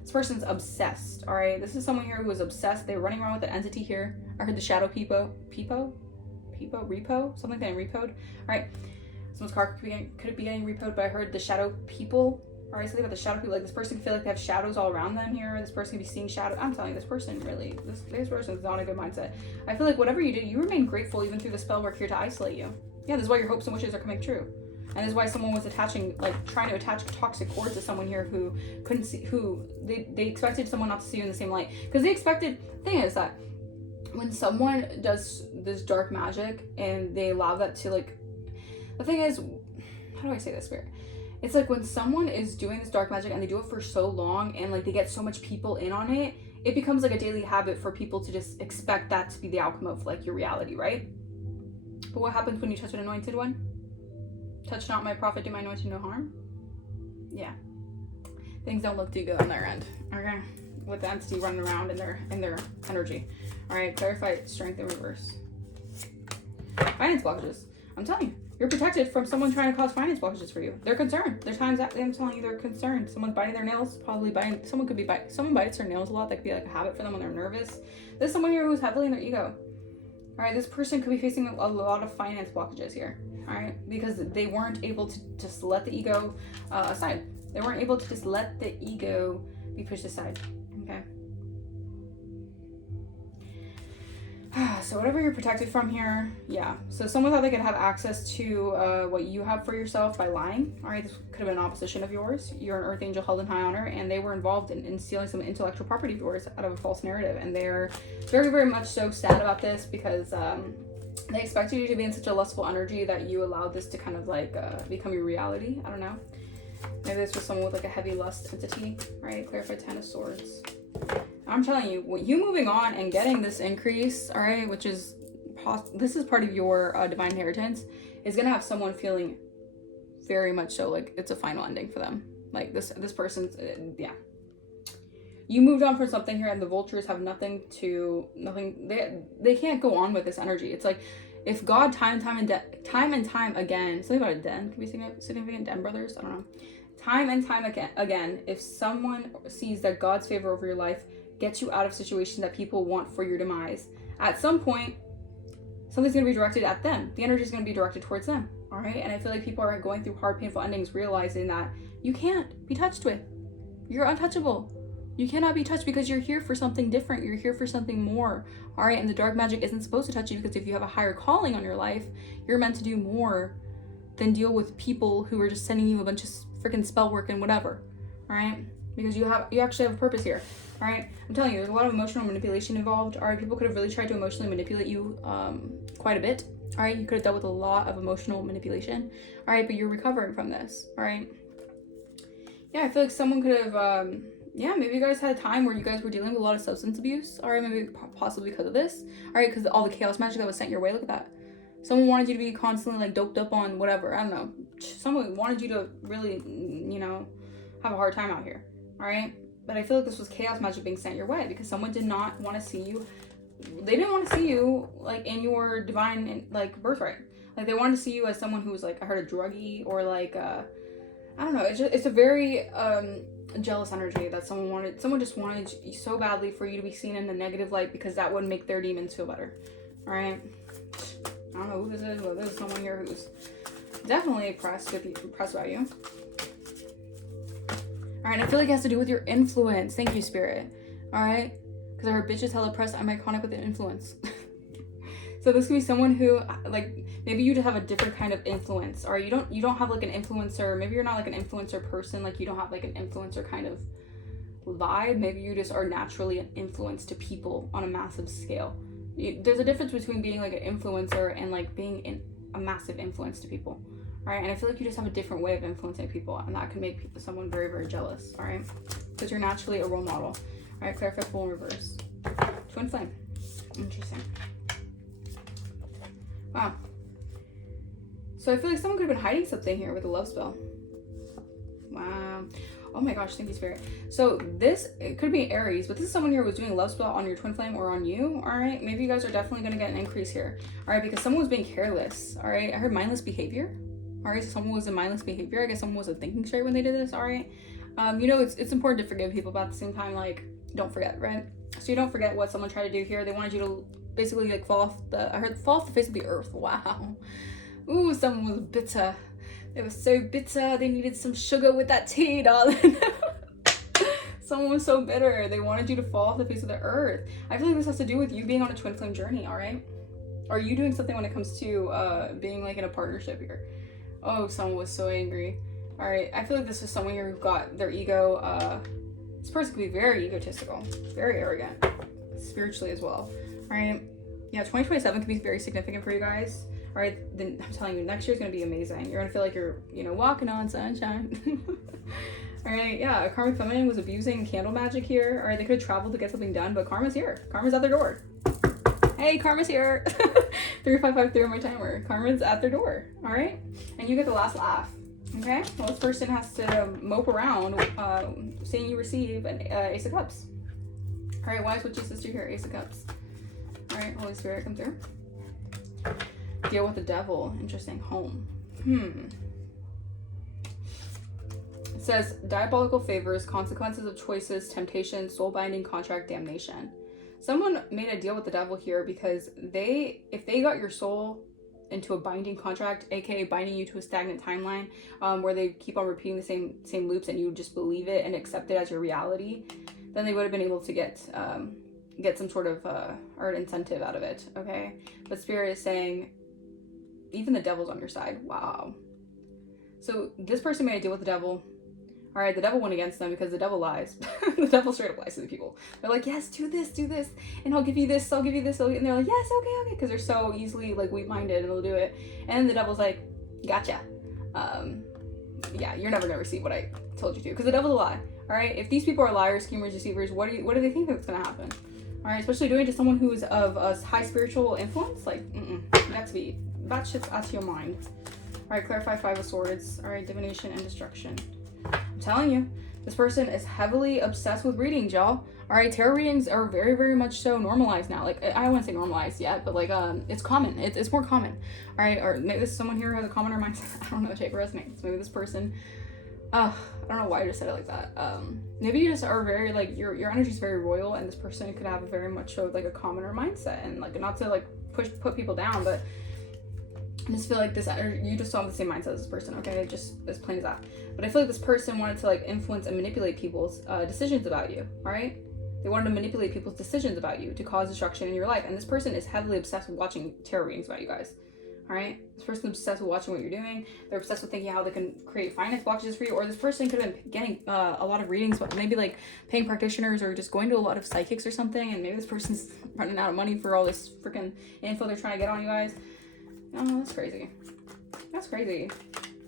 This person's obsessed, all right? This is someone here who is obsessed. They're running around with an entity here. I heard the shadow repo, something getting repoed. All right, someone's car could be getting repoed, but I heard the shadow people. All right, something about the shadow people. Like this person can feel like they have shadows all around them here. This person can be seeing shadows. I'm telling you, this person really, this person is not a good mindset. I feel like whatever you do, you remain grateful even through the spell work here to isolate you. Yeah, this is why your hopes and wishes are coming true. And this is why someone was trying to attach toxic cords to someone here who couldn't see, who they expected someone not to see you in the same light. Because they expected, the thing is that when someone does this dark magic and they allow that to like, the thing is, how do I say this, Spirit? It's like when someone is doing this dark magic and they do it for so long and like they get so much people in on it, it becomes like a daily habit for people to just expect that to be the outcome of like your reality, right? But what happens when you touch an anointed one? Touch not my prophet, do my anointed no harm. Yeah, things don't look too good on their end. Okay, with the entity running around in their energy. All right, clarify strength in reverse. Finance blockages. I'm telling you, you're protected from someone trying to cause finance blockages for you. They're concerned. There's times that I'm telling you they're concerned. Someone's biting their nails, someone bites their nails a lot. That could be like a habit for them when they're nervous. There's someone here who's heavily in their ego. All right, this person could be facing a lot of finance blockages here. All right, because they weren't able to just let the ego aside. They weren't able to just let the ego be pushed aside. Okay. So whatever you're protected from here, yeah. So someone thought they could have access to what you have for yourself by lying. All right, this could have been an opposition of yours. You're an earth angel held in high honor, and they were involved in stealing some intellectual property of yours out of a false narrative. And they're very, very much so sad about this because they expected you to be in such a lustful energy that you allowed this to kind of like become your reality. I don't know. Maybe this was someone with like a heavy lust entity, right? Clarify 10 of Swords. I'm telling you, you moving on and getting this increase, all right, which is this is part of your divine inheritance, is gonna have someone feeling very much so like it's a final ending for them. Like this person's yeah. You moved on from something here, and the vultures have nothing. They can't go on with this energy. It's like if God time and time again, something about a den could be significant. Den brothers, I don't know. Time and time again, if someone sees that God's favor over your life gets you out of situations that people want for your demise, at some point, something's going to be directed at them. The energy is going to be directed towards them. All right. And I feel like people are going through hard, painful endings, realizing that you can't be touched with. You're untouchable. You cannot be touched because you're here for something different. You're here for something more. All right. And the dark magic isn't supposed to touch you because if you have a higher calling on your life, you're meant to do more than deal with people who are just sending you a bunch of freaking spell work and whatever. All right. Because you actually have a purpose here. All right. I'm telling you, there's a lot of emotional manipulation involved. All right. People could have really tried to emotionally manipulate you quite a bit. All right. You could have dealt with a lot of emotional manipulation. All right. But you're recovering from this. All right. Yeah. I feel like someone could have, maybe you guys had a time where you guys were dealing with a lot of substance abuse. All right. Maybe possibly because of this. All right. Because all the chaos magic that was sent your way. Look at that. Someone wanted you to be constantly like doped up on whatever. I don't know. Someone wanted you to really, have a hard time out here. All right. But I feel like this was chaos magic being sent your way because someone did not want to see you. They didn't want to see you like in your divine like birthright. Like they wanted to see you as someone who was like, I heard, a druggie or like, I don't know. It's a very jealous energy that someone just wanted so badly for you to be seen in the negative light because that would make their demons feel better. All right. I don't know who this is, but there's someone here who's definitely impressed about you. All right, I feel like it has to do with your influence. Thank you, Spirit. All right, because I heard bitch is hella pressed. I'm iconic with an influence. So this could be someone who, like, maybe you just have a different kind of influence, or you don't have like an influencer. Maybe you're not like an influencer person. Like you don't have like an influencer kind of vibe. Maybe you just are naturally an influence to people on a massive scale. There's a difference between being like an influencer and like being a massive influence to people. All right, and I feel like you just have a different way of influencing people, and that can make someone very, very jealous. All right, because you're naturally a role model. All right, clarify full in reverse. Twin flame. Interesting. Wow. So I feel like someone could have been hiding something here with a love spell. Wow. Oh my gosh, thank you, Spirit. So this, it could be Aries, but this is someone here who was doing a love spell on your twin flame or on you, all right? Maybe you guys are definitely going to get an increase here, all right? Because someone was being careless, all right? I heard mindless behavior, all right? So someone was in mindless behavior. I guess someone wasn't thinking straight when they did this, all right? You know, it's important to forgive people, but at the same time, like, don't forget, right? So you don't forget what someone tried to do here. They wanted you to basically, like, fall off the face of the earth. Wow. Ooh, someone was bitter. They were so bitter. They needed some sugar with that tea, darling. Someone was so bitter. They wanted you to fall off the face of the earth. I feel like this has to do with you being on a twin flame journey, all right? Are you doing something when it comes to being like in a partnership here? Oh, someone was so angry. All right, I feel like this is someone here who got their ego. This person could be very egotistical, very arrogant, spiritually as well. All right, yeah, 2027 could be very significant for you guys. All right, then I'm telling you, next year's gonna be amazing. You're gonna feel like you're, you know, walking on sunshine. All right, yeah, a karmic feminine was abusing candle magic here. All right, they could have traveled to get something done, but karma's here. Karma's at their door. Hey, karma's here. 3553 on my timer. Karma's at their door. All right, and you get the last laugh. Okay, well, this person has to mope around saying you receive an Ace of Cups. All right, wise witchy sister here, Ace of Cups. All right, Holy Spirit, come through. Deal with the devil. Interesting. Home. It says diabolical favors, consequences of choices, temptation, soul binding, contract, damnation. Someone made a deal with the devil here because if they got your soul into a binding contract, aka binding you to a stagnant timeline, where they keep on repeating the same loops and you just believe it and accept it as your reality, then they would have been able to get some sort of or an incentive out of it. Okay, but Spirit is saying even the devil's on your side. Wow. So this person made a deal with the devil. All right, the devil went against them because the devil lies. The devil straight up lies to the people. They're like, yes, do this, and I'll give you this, I'll give you this. And they're like, yes, okay, because they're so easily like weak-minded and they'll do it. And then the devil's like, gotcha. Yeah, you're never gonna receive what I told you to, because the devil's a lie. All right, if these people are liars, schemers, deceivers, what do they think that's gonna happen? All right, especially doing it to someone who's of a high spiritual influence, like, you have to be, that shit's out of your mind. All right, clarify 5 of Swords. All right, divination and destruction. I'm telling you, this person is heavily obsessed with readings, y'all. All right, tarot readings are very, very much so normalized now. Like, I don't want to say normalized yet, but like, it's common. It's more common. All right, or maybe this is someone here who has a commoner mindset. I don't know, Jake resonates. Maybe this person, I don't know why I just said it like that. Maybe you just are very, like, your energy is very royal, and this person could have a very much so, like, a commoner mindset, and, like, not to, like, put people down, but I just feel like this, you just don't have the same mindset as this person, okay? Just as plain as that. But I feel like this person wanted to, like, influence and manipulate people's decisions about you, all right? They wanted to manipulate people's decisions about you to cause destruction in your life. And this person is heavily obsessed with watching tarot readings about you guys, all right? This person's obsessed with watching what you're doing. They're obsessed with thinking how they can create finance blockages for you. Or this person could have been getting a lot of readings, but maybe, like, paying practitioners or just going to a lot of psychics or something. And maybe this person's running out of money for all this freaking info they're trying to get on you guys. Oh, that's crazy. That's crazy.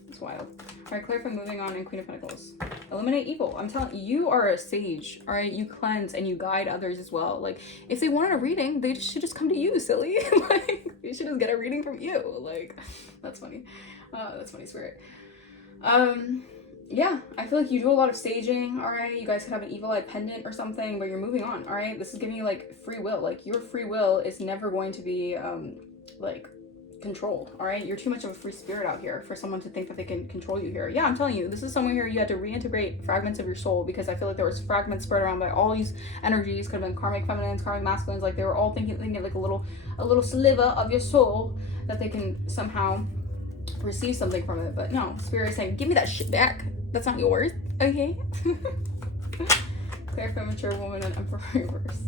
That's wild. All right, clarify, moving on, and Queen of Pentacles. Eliminate evil. I'm telling you, you are a sage, all right? You cleanse and you guide others as well. Like, if they wanted a reading, they should just come to you, silly. Like, they should just get a reading from you. Like, that's funny. That's funny, Spirit. Yeah, I feel like you do a lot of saging, all right? You guys could have an evil eye pendant or something, but you're moving on, all right? This is giving you, like, free will. Like, your free will is never going to be, like, controlled, all right? You're too much of a free spirit out here for someone to think that they can control you here. Yeah, I'm telling you, this is someone here you had to reintegrate fragments of your soul, because I feel like there was fragments spread around by all these energies. Could have been karmic feminines, karmic masculines. Like, they were all thinking like a little sliver of your soul that they can somehow receive something from it. But no, Spirit is saying, give me that shit back. That's not yours, okay? Clarify, mature woman, and Emperor reverse.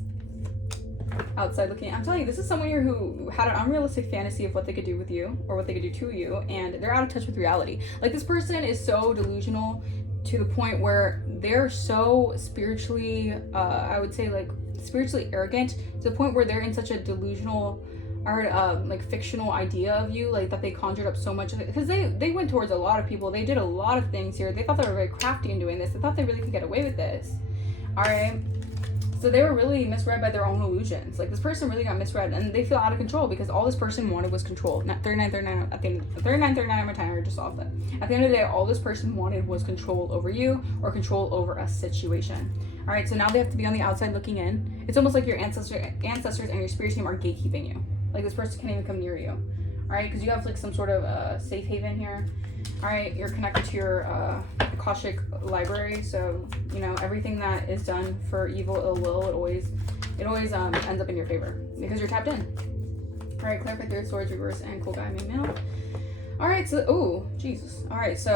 Outside looking. I'm telling you, this is someone here who had an unrealistic fantasy of what they could do with you or what they could do to you, and they're out of touch with reality. Like, this person is so delusional to the point where they're so spiritually, I would say, like, spiritually arrogant to the point where they're in such a delusional or like fictional idea of you, like, that they conjured up so much, because they went towards a lot of people. They did a lot of things here. They thought they were very crafty in doing this. They thought they really could get away with this. All right. So they were really misread by their own illusions. Like, this person really got misread, and they feel out of control because all this person wanted was control. Not 39 at the end, 39 on my timer, just off that. At the end of the day, all this person wanted was control over you or control over a situation. All right, so now they have to be on the outside looking in. It's almost like your ancestors and your spirit team are gatekeeping you. Like, this person can't even come near you. All right, because you have like some sort of safe haven here. All right, you're connected to your Akashic library, so you know everything that is done for evil, ill will, it always ends up in your favor because you're tapped in. All right, clarify third swords, reverse, and cool guy main male. All right, so oh Jesus. All right, so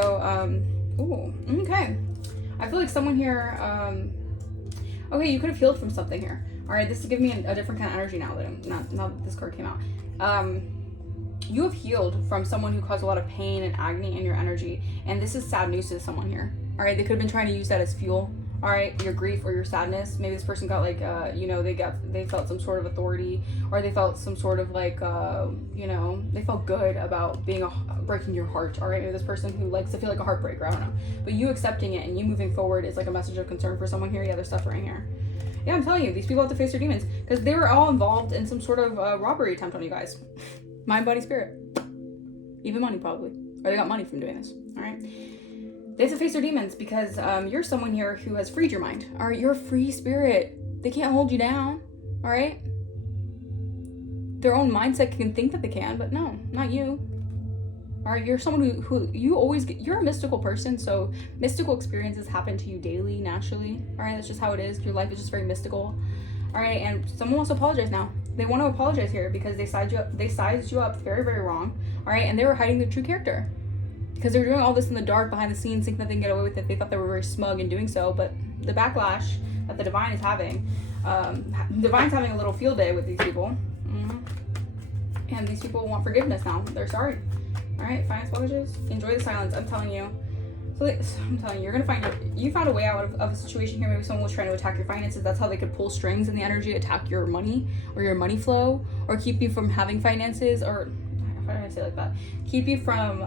okay. I feel like someone here. Okay, you could have healed from something here. All right, this is giving me a different kind of energy now that this card came out. You have healed from someone who caused a lot of pain and agony in your energy, and this is sad news to someone here. All right, they could have been trying to use that as fuel. All right, your grief or your sadness. Maybe this person got like, they felt some sort of authority, or they felt some sort of like, they felt good about breaking your heart. All right, maybe this person who likes to feel like a heartbreaker. I don't know, but you accepting it and you moving forward is like a message of concern for someone here. Yeah, they're suffering here. Yeah, I'm telling you, these people have to face their demons because they were all involved in some sort of robbery attempt on you guys. Mind, body, spirit. Even money, probably. Or they got money from doing this. All right. They have to face their demons because you're someone here who has freed your mind. All right. You're a free spirit. They can't hold you down. All right. Their own mindset can think that they can, but no, not you. All right. You're someone who you always get. You're a mystical person, so mystical experiences happen to you daily, naturally. All right. That's just how it is. Your life is just very mystical. All right. And someone wants to apologize now. They want to apologize here because they sized you up very, very wrong. All right, and they were hiding their true character because they were doing all this in the dark behind the scenes, thinking that they can get away with it. They thought they were very smug in doing so, but the backlash that the divine is having, divine's having a little field day with these people, and these people want forgiveness now. They're sorry. All right, finance blockages. Enjoy the silence. I'm telling you. I'm telling you, you're gonna you found a way out of a situation here. Maybe someone was trying to attack your finances. That's how they could pull strings in the energy, attack your money or your money flow, or keep you from having finances, or how do I say it like that? Keep you from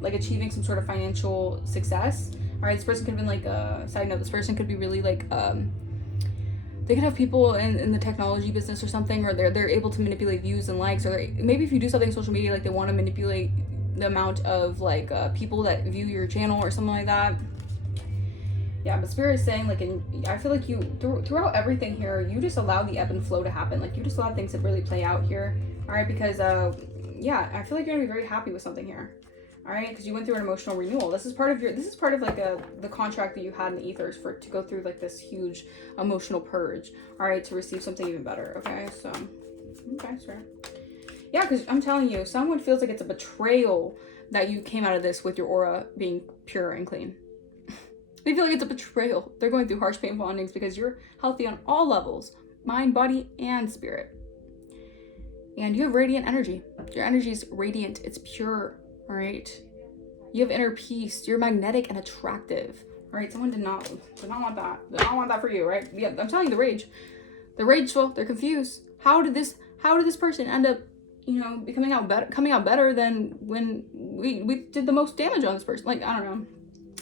like achieving some sort of financial success. All right, this person could have been like side note. This person could be really like they could have people in the technology business or something, or they're able to manipulate views and likes, or maybe if you do something on social media, like they want to manipulate the amount of like people that view your channel or something like that. Yeah, but spirit is saying like, I feel like you throughout everything here, you just allow the ebb and flow to happen. Like you just allow things to really play out here. All right, because yeah, I feel like you're gonna be very happy with something here. All right, because you went through an emotional renewal. This is part of like the contract that you had in the ethers to go through like this huge emotional purge. All right, to receive something even better. Okay, so okay, sure. Yeah, because I'm telling you, someone feels like it's a betrayal that you came out of this with your aura being pure and clean. They feel like it's a betrayal. They're going through harsh, painful endings because you're healthy on all levels, mind, body, and spirit. And you have radiant energy. Your energy is radiant. It's pure, all right? You have inner peace. You're magnetic and attractive, all right? Someone did not want that. Did not want that for you, right? Yeah, I'm telling you, the rageful, they're confused. How did this person end up coming out better than when we did the most damage on this person? Like, I don't know.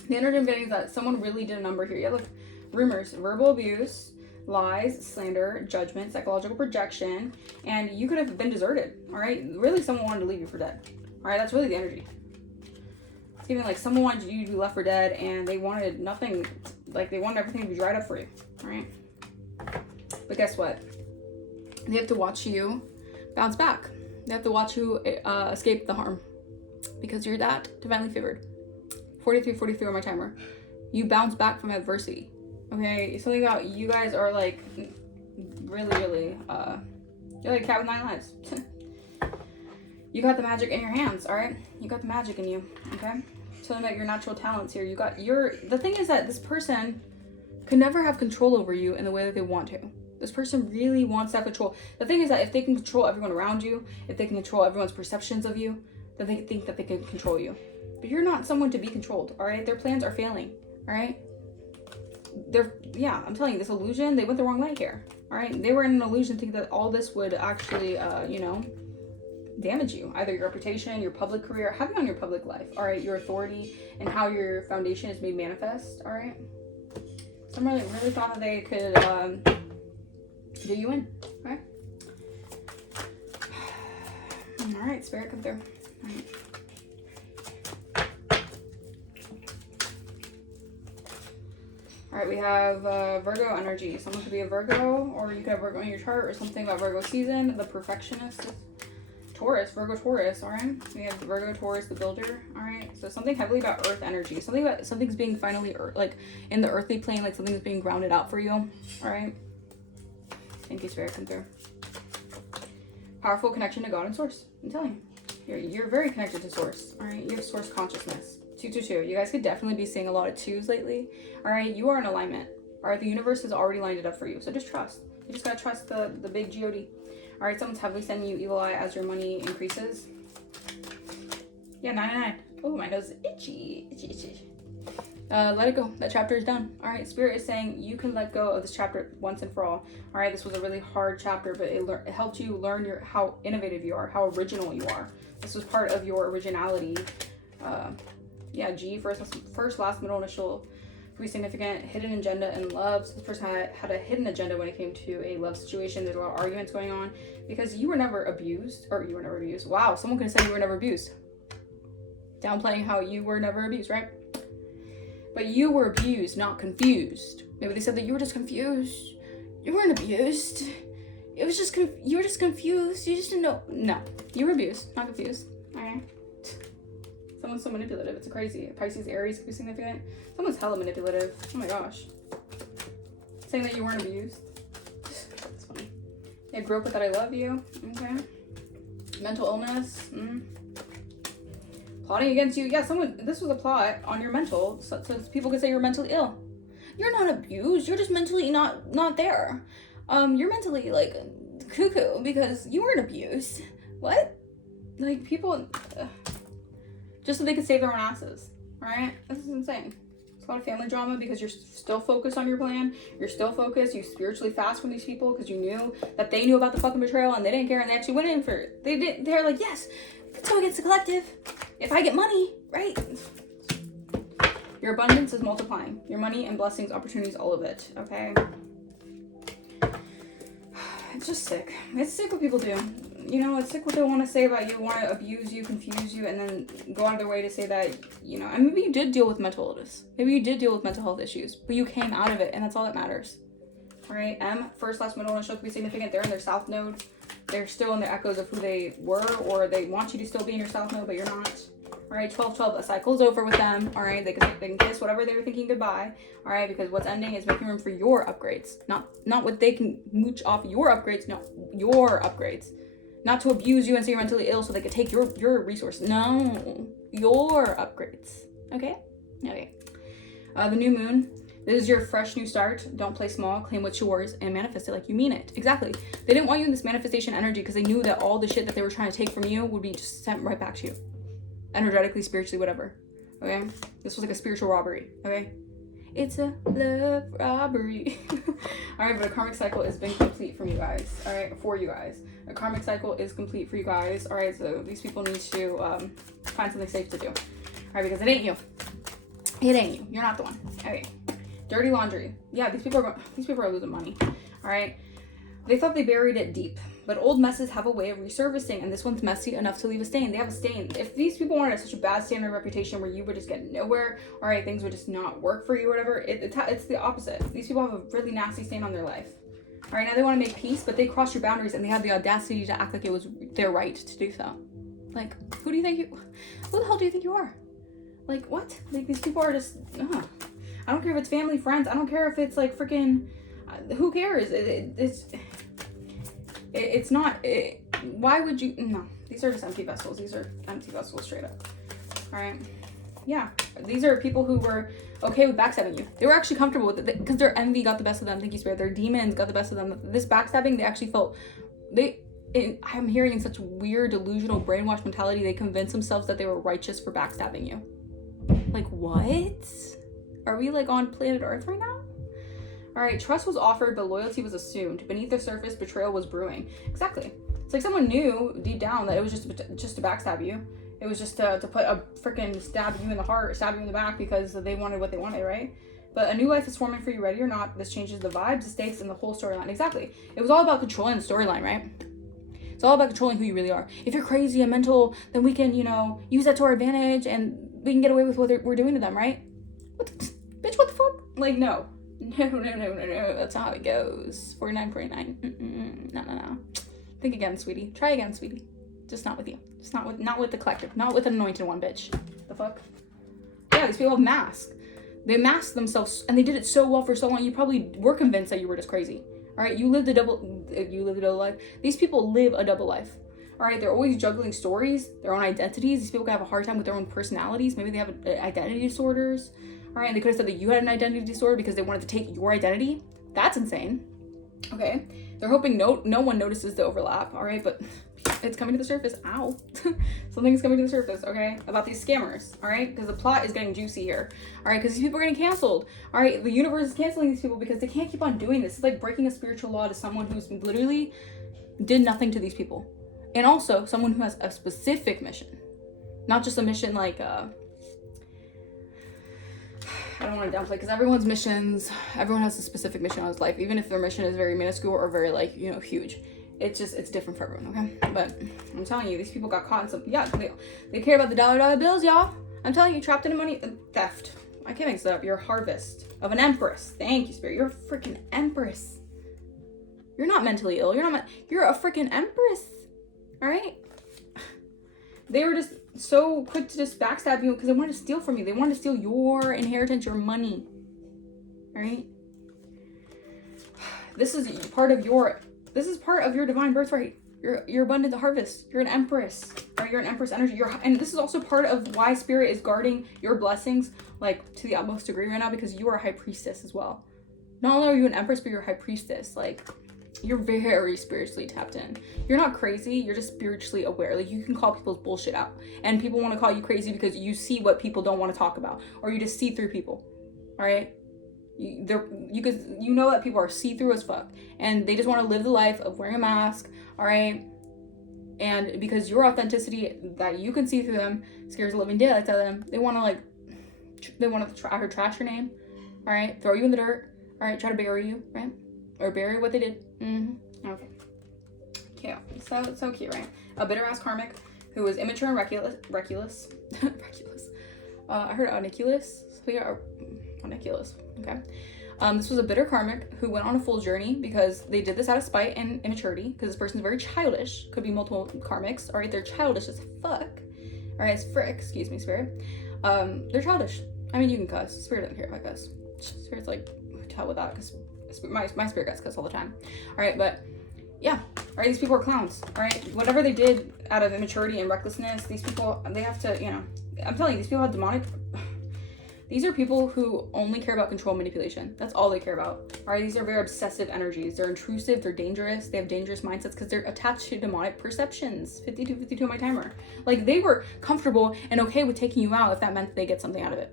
The energy I'm getting is that someone really did a number here. Yeah, look, rumors, verbal abuse, lies, slander, judgment, psychological projection, and you could have been deserted. All right, really, someone wanted to leave you for dead. All right, that's really the energy. It's giving like someone wanted you to be left for dead, and they wanted nothing. Like they wanted everything to be dried up for you. All right, but guess what? They have to watch you bounce back. They have to watch you escape the harm because you're that divinely favored. 43 on my timer. You bounce back from adversity. Okay, something about you guys are like really you're like cat with 9 lives. You got the magic in your hands. All right, you got the magic in you. Okay, something about your natural talents here. The thing is that this person could never have control over you in the way that they want to. This person really wants that control. The thing is that if they can control everyone around you, if they can control everyone's perceptions of you, then they think that they can control you. But you're not someone to be controlled, all right? Their plans are failing, all right? I'm telling you, this illusion, they went the wrong way here, all right? They were in an illusion thinking that all this would actually, damage you. Either your reputation, your public career, having on your public life, all right? Your authority and how your foundation is made manifest, all right? Someone really thought that they could, do you win, right? All right, Spirit, come through. All right. All right, we have Virgo energy. Someone could be a Virgo, or you could have Virgo in your chart, or something about Virgo season. The perfectionist, Taurus, Virgo, Taurus. All right, we have Virgo, Taurus, the builder. All right, so something heavily about Earth energy. Something about something's being finally like in the earthly plane, like something's being grounded out for you. All right. Thank you, Spirit, come through. Powerful connection to God and Source. I'm telling you, you're very connected to Source. All right, you have Source consciousness. 222. You guys could definitely be seeing a lot of 2s lately. All right, you are in alignment. All right, the universe has already lined it up for you. So just trust. You just gotta trust the big God. All right, someone's heavily sending you evil eye as your money increases. Yeah, 999. Oh, my nose is itchy. Let it go. That chapter is done. All right, Spirit is saying you can let go of this chapter once and for all. All right, this was a really hard chapter, but it helped you learn how innovative you are, how original you are. This was part of your originality. Yeah, G, first, last, middle, initial, could be significant, hidden agenda, and love. So this person had a hidden agenda when it came to a love situation. There's a lot of arguments going on because you were never abused, or you were never abused. Wow, someone could have said you were never abused. Downplaying how you were never abused, right? But you were abused, not confused. Maybe they said that you were just confused. You weren't abused. It was just, you were just confused. You just didn't know. No, you were abused, not confused. All right. Someone's so manipulative. It's crazy. Pisces, Aries could be significant. Someone's hella manipulative. Oh my gosh. Saying that you weren't abused. That's funny. Yeah, grew up with that I love you. Okay. Mental illness. Plotting against you. Yeah, this was a plot on your mental. So people could say you're mentally ill. You're not abused. You're just mentally not there. You're mentally like cuckoo because you weren't abused. What? Like people... just so they could save their own asses, right? This is insane. It's a lot of family drama because you're still focused on your plan. You're still focused. You spiritually fast from these people because you knew that they knew about the fucking betrayal and they didn't care and they actually went in for it. They're like, yes, let's go against the collective. If I get money, right? Your abundance is multiplying. Your money and blessings, opportunities, all of it, okay? It's just sick. It's sick what people do. You know, it's sick what they want to say about you, want to abuse you, confuse you, and then go out of their way to say that, you know, and maybe you did deal with mental illness. Maybe you did deal with mental health issues, but you came out of it, and that's all that matters. All right, M, first, last, middle, initial could be significant. They're in their south node. They're still in the echoes of who they were, or they want you to still be in your south node, but you're not. All right, 12-12, a cycle's over with them. All right, they can kiss whatever they were thinking goodbye. All right, because what's ending is making room for your upgrades. Not what they can mooch off your upgrades. No, your upgrades. Not to abuse you and say you're mentally ill so they could take your resources. No, your upgrades. Okay? Okay. The new moon. This is your fresh new start. Don't play small. Claim what's yours and manifest it like you mean it. Exactly. They didn't want you in this manifestation energy because they knew that all the shit that they were trying to take from you would be just sent right back to you. Energetically, spiritually, whatever. Okay? This was like a spiritual robbery. Okay? It's a love robbery. All right, but a karmic cycle has been complete from you guys. All right, for you guys. A karmic cycle is complete for you guys. All right, so these people need to find something safe to do. All right, because it ain't you. It ain't you. You're not the one. Okay. Dirty laundry. Yeah, these people are losing money. All right. They thought they buried it deep, but old messes have a way of resurfacing, and this one's messy enough to leave a stain. They have a stain. If these people wanted such a bad standard reputation where you would just get nowhere, all right, things would just not work for you or whatever, it's the opposite. These people have a really nasty stain on their life. All right, now they want to make peace, but they crossed your boundaries and they had the audacity to act like it was their right to do so. Like, who the hell do you think you are? Like, what? Like, these people are just, I don't care if it's family, friends. I don't care if it's like freaking, who cares? It's not, why would you, no, these are just empty vessels. These are empty vessels straight up. All right. Yeah. These are people who were okay with backstabbing you. They were actually comfortable with it because their envy got the best of them. Thank you, Spirit. Their demons got the best of them. This backstabbing, they actually felt, I'm hearing in such weird, delusional, brainwashed mentality, they convinced themselves that they were righteous for backstabbing you. Like, what? Are we like on planet Earth right now? All right, trust was offered, but loyalty was assumed. Beneath the surface, betrayal was brewing. Exactly. It's like someone knew deep down that it was just to backstab you. It was just to put a freaking stab you in the heart, stab you in the back because they wanted what they wanted, right? But a new life is forming for you, ready or not. This changes the vibes, the stakes, and the whole storyline. Exactly. It was all about controlling the storyline, right? It's all about controlling who you really are. If you're crazy and mental, then we can, use that to our advantage and we can get away with what we're doing to them, right? Bitch, what the fuck? Like, no. No. That's not how it goes. 49.49. No. Think again, sweetie. Try again, sweetie. Just not with you. Just not with the collective. Not with an anointed one, bitch. The fuck? Yeah, these people have masks. They masked themselves, and they did it so well for so long. You probably were convinced that you were just crazy. All right, you lived a double life. These people live a double life. All right, they're always juggling stories, their own identities. These people can have a hard time with their own personalities. Maybe they have identity disorders. All right, and they could have said that you had an identity disorder because they wanted to take your identity. That's insane. Okay, they're hoping no one notices the overlap. All right, but it's coming to the surface. Ow. Something's coming to the surface, okay, about these scammers, all right, because the plot is getting juicy here, all right, because these people are getting canceled, all right. The universe is canceling these people because they can't keep on doing this. It's like breaking a spiritual law to someone who's literally did nothing to these people, and also someone who has a specific mission, not just a mission like I don't want to downplay, because everyone has a specific mission on his life, even if their mission is very minuscule or very huge. It's different for everyone, okay? But I'm telling you, these people got caught in some, they care about the dollar bills, y'all. I'm telling you, trapped in money theft. I can't make this up. You're a harvest of an empress. Thank you, Spirit. You're a freaking empress. You're not mentally ill. You're a freaking empress. All right? They were just so quick to just backstab you because they wanted to steal from you. They wanted to steal your inheritance, your money. All right? This is part of your divine birthright. You're abundant harvest. You're an empress. Right? You're an empress energy. And this is also part of why Spirit is guarding your blessings to the utmost degree right now, because you are a high priestess as well. Not only are you an empress, but you're a high priestess. You're very spiritually tapped in. You're not crazy. You're just spiritually aware. You can call people's bullshit out, and people want to call you crazy because you see what people don't want to talk about, or you just see through people. All right. You know that people are see-through as fuck, and they just want to live the life of wearing a mask, all right? And because your authenticity that you can see through them scares the living daylights out of them, they want to trash your name, all right? Throw you in the dirt, all right? Try to bury you, right? Or bury what they did. Okay. Cute. So cute, right? A bitter-ass karmic who was immature and reckless. I heard oniculous. So yeah, oniculous. Okay. This was a bitter karmic who went on a full journey because they did this out of spite and immaturity, because this person's very childish. Could be multiple karmics. All right, they're childish as fuck. All right, excuse me, Spirit. They're childish. I mean, you can cuss. Spirit doesn't care if I cuss. Spirit's to hell with that, because my spirit gets cuss all the time. All right, but yeah. All right, these people are clowns. All right, whatever they did out of immaturity and recklessness, these people, they have to, I'm telling you, these people have demonic. These are people who only care about control and manipulation. That's all they care about. All right, these are very obsessive energies. They're intrusive, they're dangerous, they have dangerous mindsets because they're attached to demonic perceptions. 52 on my timer. They were comfortable and okay with taking you out if that meant they get something out of it.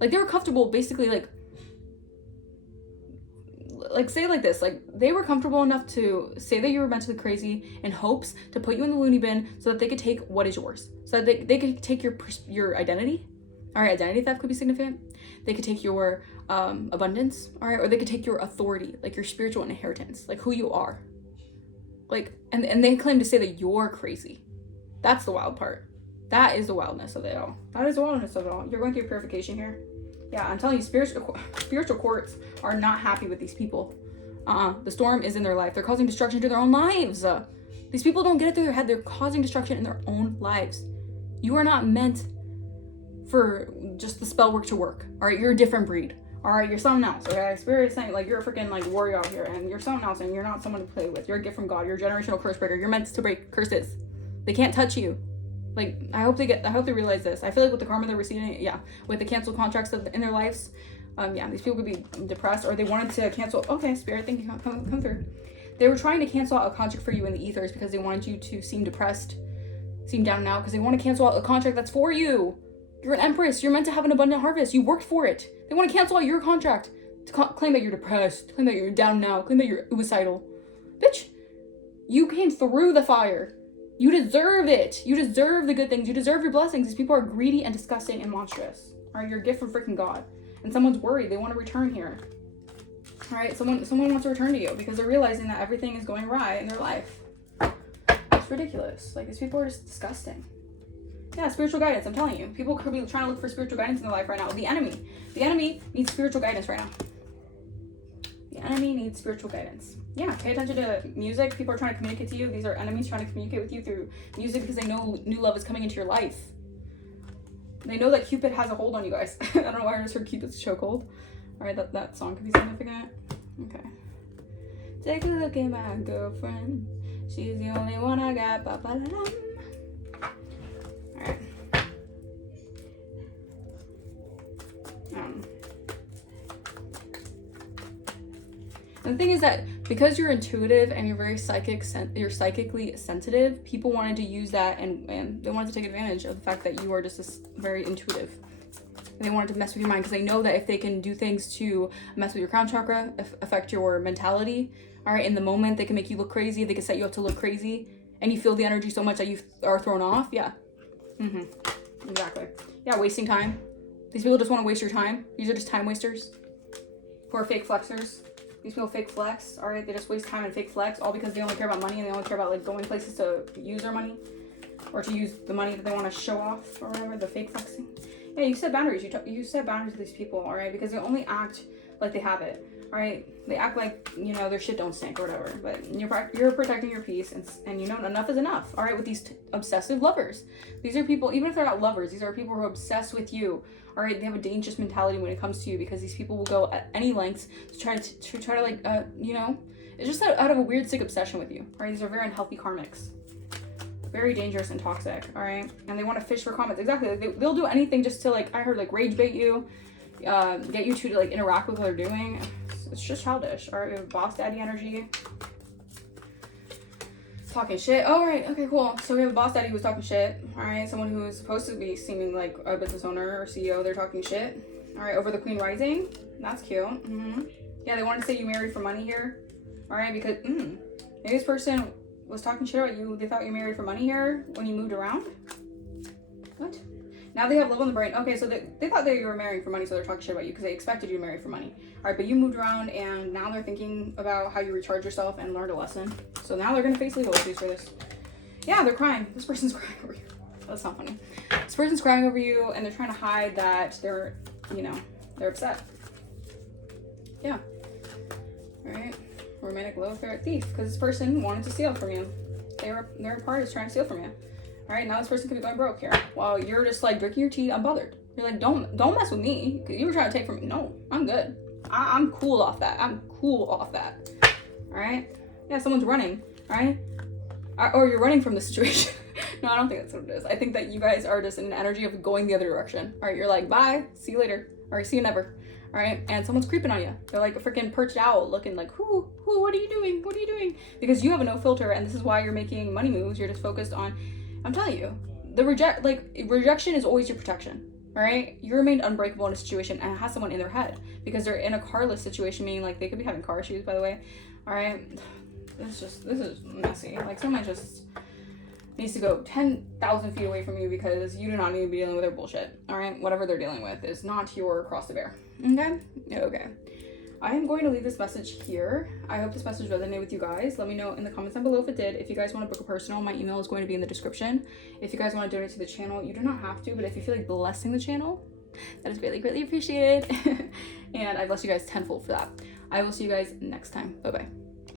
They were comfortable basically say it like this, they were comfortable enough to say that you were mentally crazy in hopes to put you in the loony bin so that they could take what is yours. So that they could take your identity. All right, identity theft could be significant. They could take your abundance, all right, or they could take your authority, your spiritual inheritance, who you are. And they claim to say that you're crazy. That's the wild part. That is the wildness of it all. You're going through purification here. Yeah, I'm telling you, spiritual courts are not happy with these people. The storm is in their life. They're causing destruction to their own lives. These people don't get it through their head. They're causing destruction in their own lives. You are not meant for just the spell work to work. All right, you're a different breed. All right, you're something else. Okay, Spirit is saying you're a freaking warrior out here, and you're something else, and you're not someone to play with. You're a gift from God. You're a generational curse breaker. You're meant to break curses. They can't touch you. I hope they realize this. I feel with the karma they're receiving, with the canceled contracts in their lives, these people could be depressed, or they wanted to cancel. Okay, Spirit, thank you. Come through. They were trying to cancel out a contract for you in the ethers because they wanted you to seem depressed, seem down and out, because they want to cancel out a contract that's for you. You're an empress. You're meant to have an abundant harvest. You worked for it. They want to cancel out your contract to claim that you're depressed, claim that you're down now, claim that you're suicidal. Bitch, you came through the fire. You deserve it. You deserve the good things. You deserve your blessings. These people are greedy and disgusting and monstrous. All right, you're a gift from freaking God. And someone's worried. They want to return here. All right, someone wants to return to you because they're realizing that everything is going awry in their life. It's ridiculous. Like, these people are just disgusting. Yeah, spiritual guidance. I'm telling you. People could be trying to look for spiritual guidance in their life right now. The enemy needs spiritual guidance right now. The enemy needs spiritual guidance. Yeah, pay attention to music. People are trying to communicate to you. These are enemies trying to communicate with you through music because they know new love is coming into your life. They know that Cupid has a hold on you guys. I don't know why I just heard Cupid's chokehold. All right, that song could be significant. Okay. Take a look at my girlfriend. She's the only one I got. Ba-ba-da-dum. All right. And the thing is that because you're intuitive and you're very you're psychically sensitive, people wanted to use that and they wanted to take advantage of the fact that you are just this very intuitive. And they wanted to mess with your mind because they know that if they can do things to mess with your crown chakra, affect your mentality, all right, in the moment, they can make you look crazy. They can set you up to look crazy and you feel the energy so much that you are thrown off. Yeah. Exactly. Yeah, wasting time. These people just want to waste your time. These are just time wasters who are fake flexers. These people fake flex, all right? They just waste time and fake flex, all because they only care about money and they only care about like going places to use their money or to use the money that they want to show off or whatever, the fake flexing. Yeah, you set boundaries. You set boundaries with these people, all right? Because they only act like they have it, all right? They act like, you know, their shit don't stink or whatever, but you're protecting your peace and you know enough is enough, all right? With these obsessive lovers. These are people, even if they're not lovers, these are people who are obsessed with you. All right, they have a dangerous mentality when it comes to you because these people will go at any lengths to try to like, you know, it's just out of a weird, sick obsession with you. All right, these are very unhealthy karmics, very dangerous and toxic. All right, and they want to fish for comments. Exactly, like they'll do anything just to like, I heard like rage bait you, get you to like interact with what they're doing. It's just childish. All right, we have boss daddy energy. Talking shit. Oh, right. Okay, cool. So we have a boss daddy who's talking shit. All right. Someone who is supposed to be seeming like a business owner or CEO, they're talking shit. All right. Over the Queen Rising. That's cute. Yeah, they wanted to say you married for money here. All right. Because maybe this person was talking shit about you. They thought you married for money here when you moved around. What? Now they have love on the brain. Okay, so they thought that you were marrying for money, so they're talking shit about you because they expected you to marry for money. All right, but you moved around and now they're thinking about how you recharge yourself and learned a lesson. So now they're going to face legal issues for this. Yeah, they're crying. This person's crying over you. That's not funny. This person's crying over you and they're trying to hide that they're, you know, they're upset. Yeah. All right. Romantic love affair thief because this person wanted to steal from you. Their part is trying to steal from you. All right, now this person could be going broke here. While you're just like drinking your tea, unbothered. You're like, don't mess with me. You were trying to take from me. No, I'm good. I'm cool off that. I'm cool off that. All right. Yeah, someone's running. All right. Or you're running from the situation. No, I don't think that's what it is. I think that you guys are just in an energy of going the other direction. All right, you're like, bye, see you later. All right, see you never. All right, and someone's creeping on you. They're like a freaking perched owl looking like, who, what are you doing? What are you doing? Because you have a no filter and this is why you're making money moves. You're just focused on, I'm telling you, rejection is always your protection. All right, you remained unbreakable in a situation and it has someone in their head because they're in a carless situation, meaning like they could be having car issues, by the way. All right, this is messy. Like someone just needs to go 10,000 feet away from you because you do not need to be dealing with their bullshit. All right, whatever they're dealing with is not your cross to bear. Okay. I am going to leave this message here. I hope this message resonated with you guys. Let me know in the comments down below if it did. If you guys want to book a personal, my email is going to be in the description. If you guys want to donate to the channel, you do not have to, but if you feel like blessing the channel, that is greatly, greatly appreciated. And I bless you guys tenfold for that. I will see you guys next time. Bye-bye.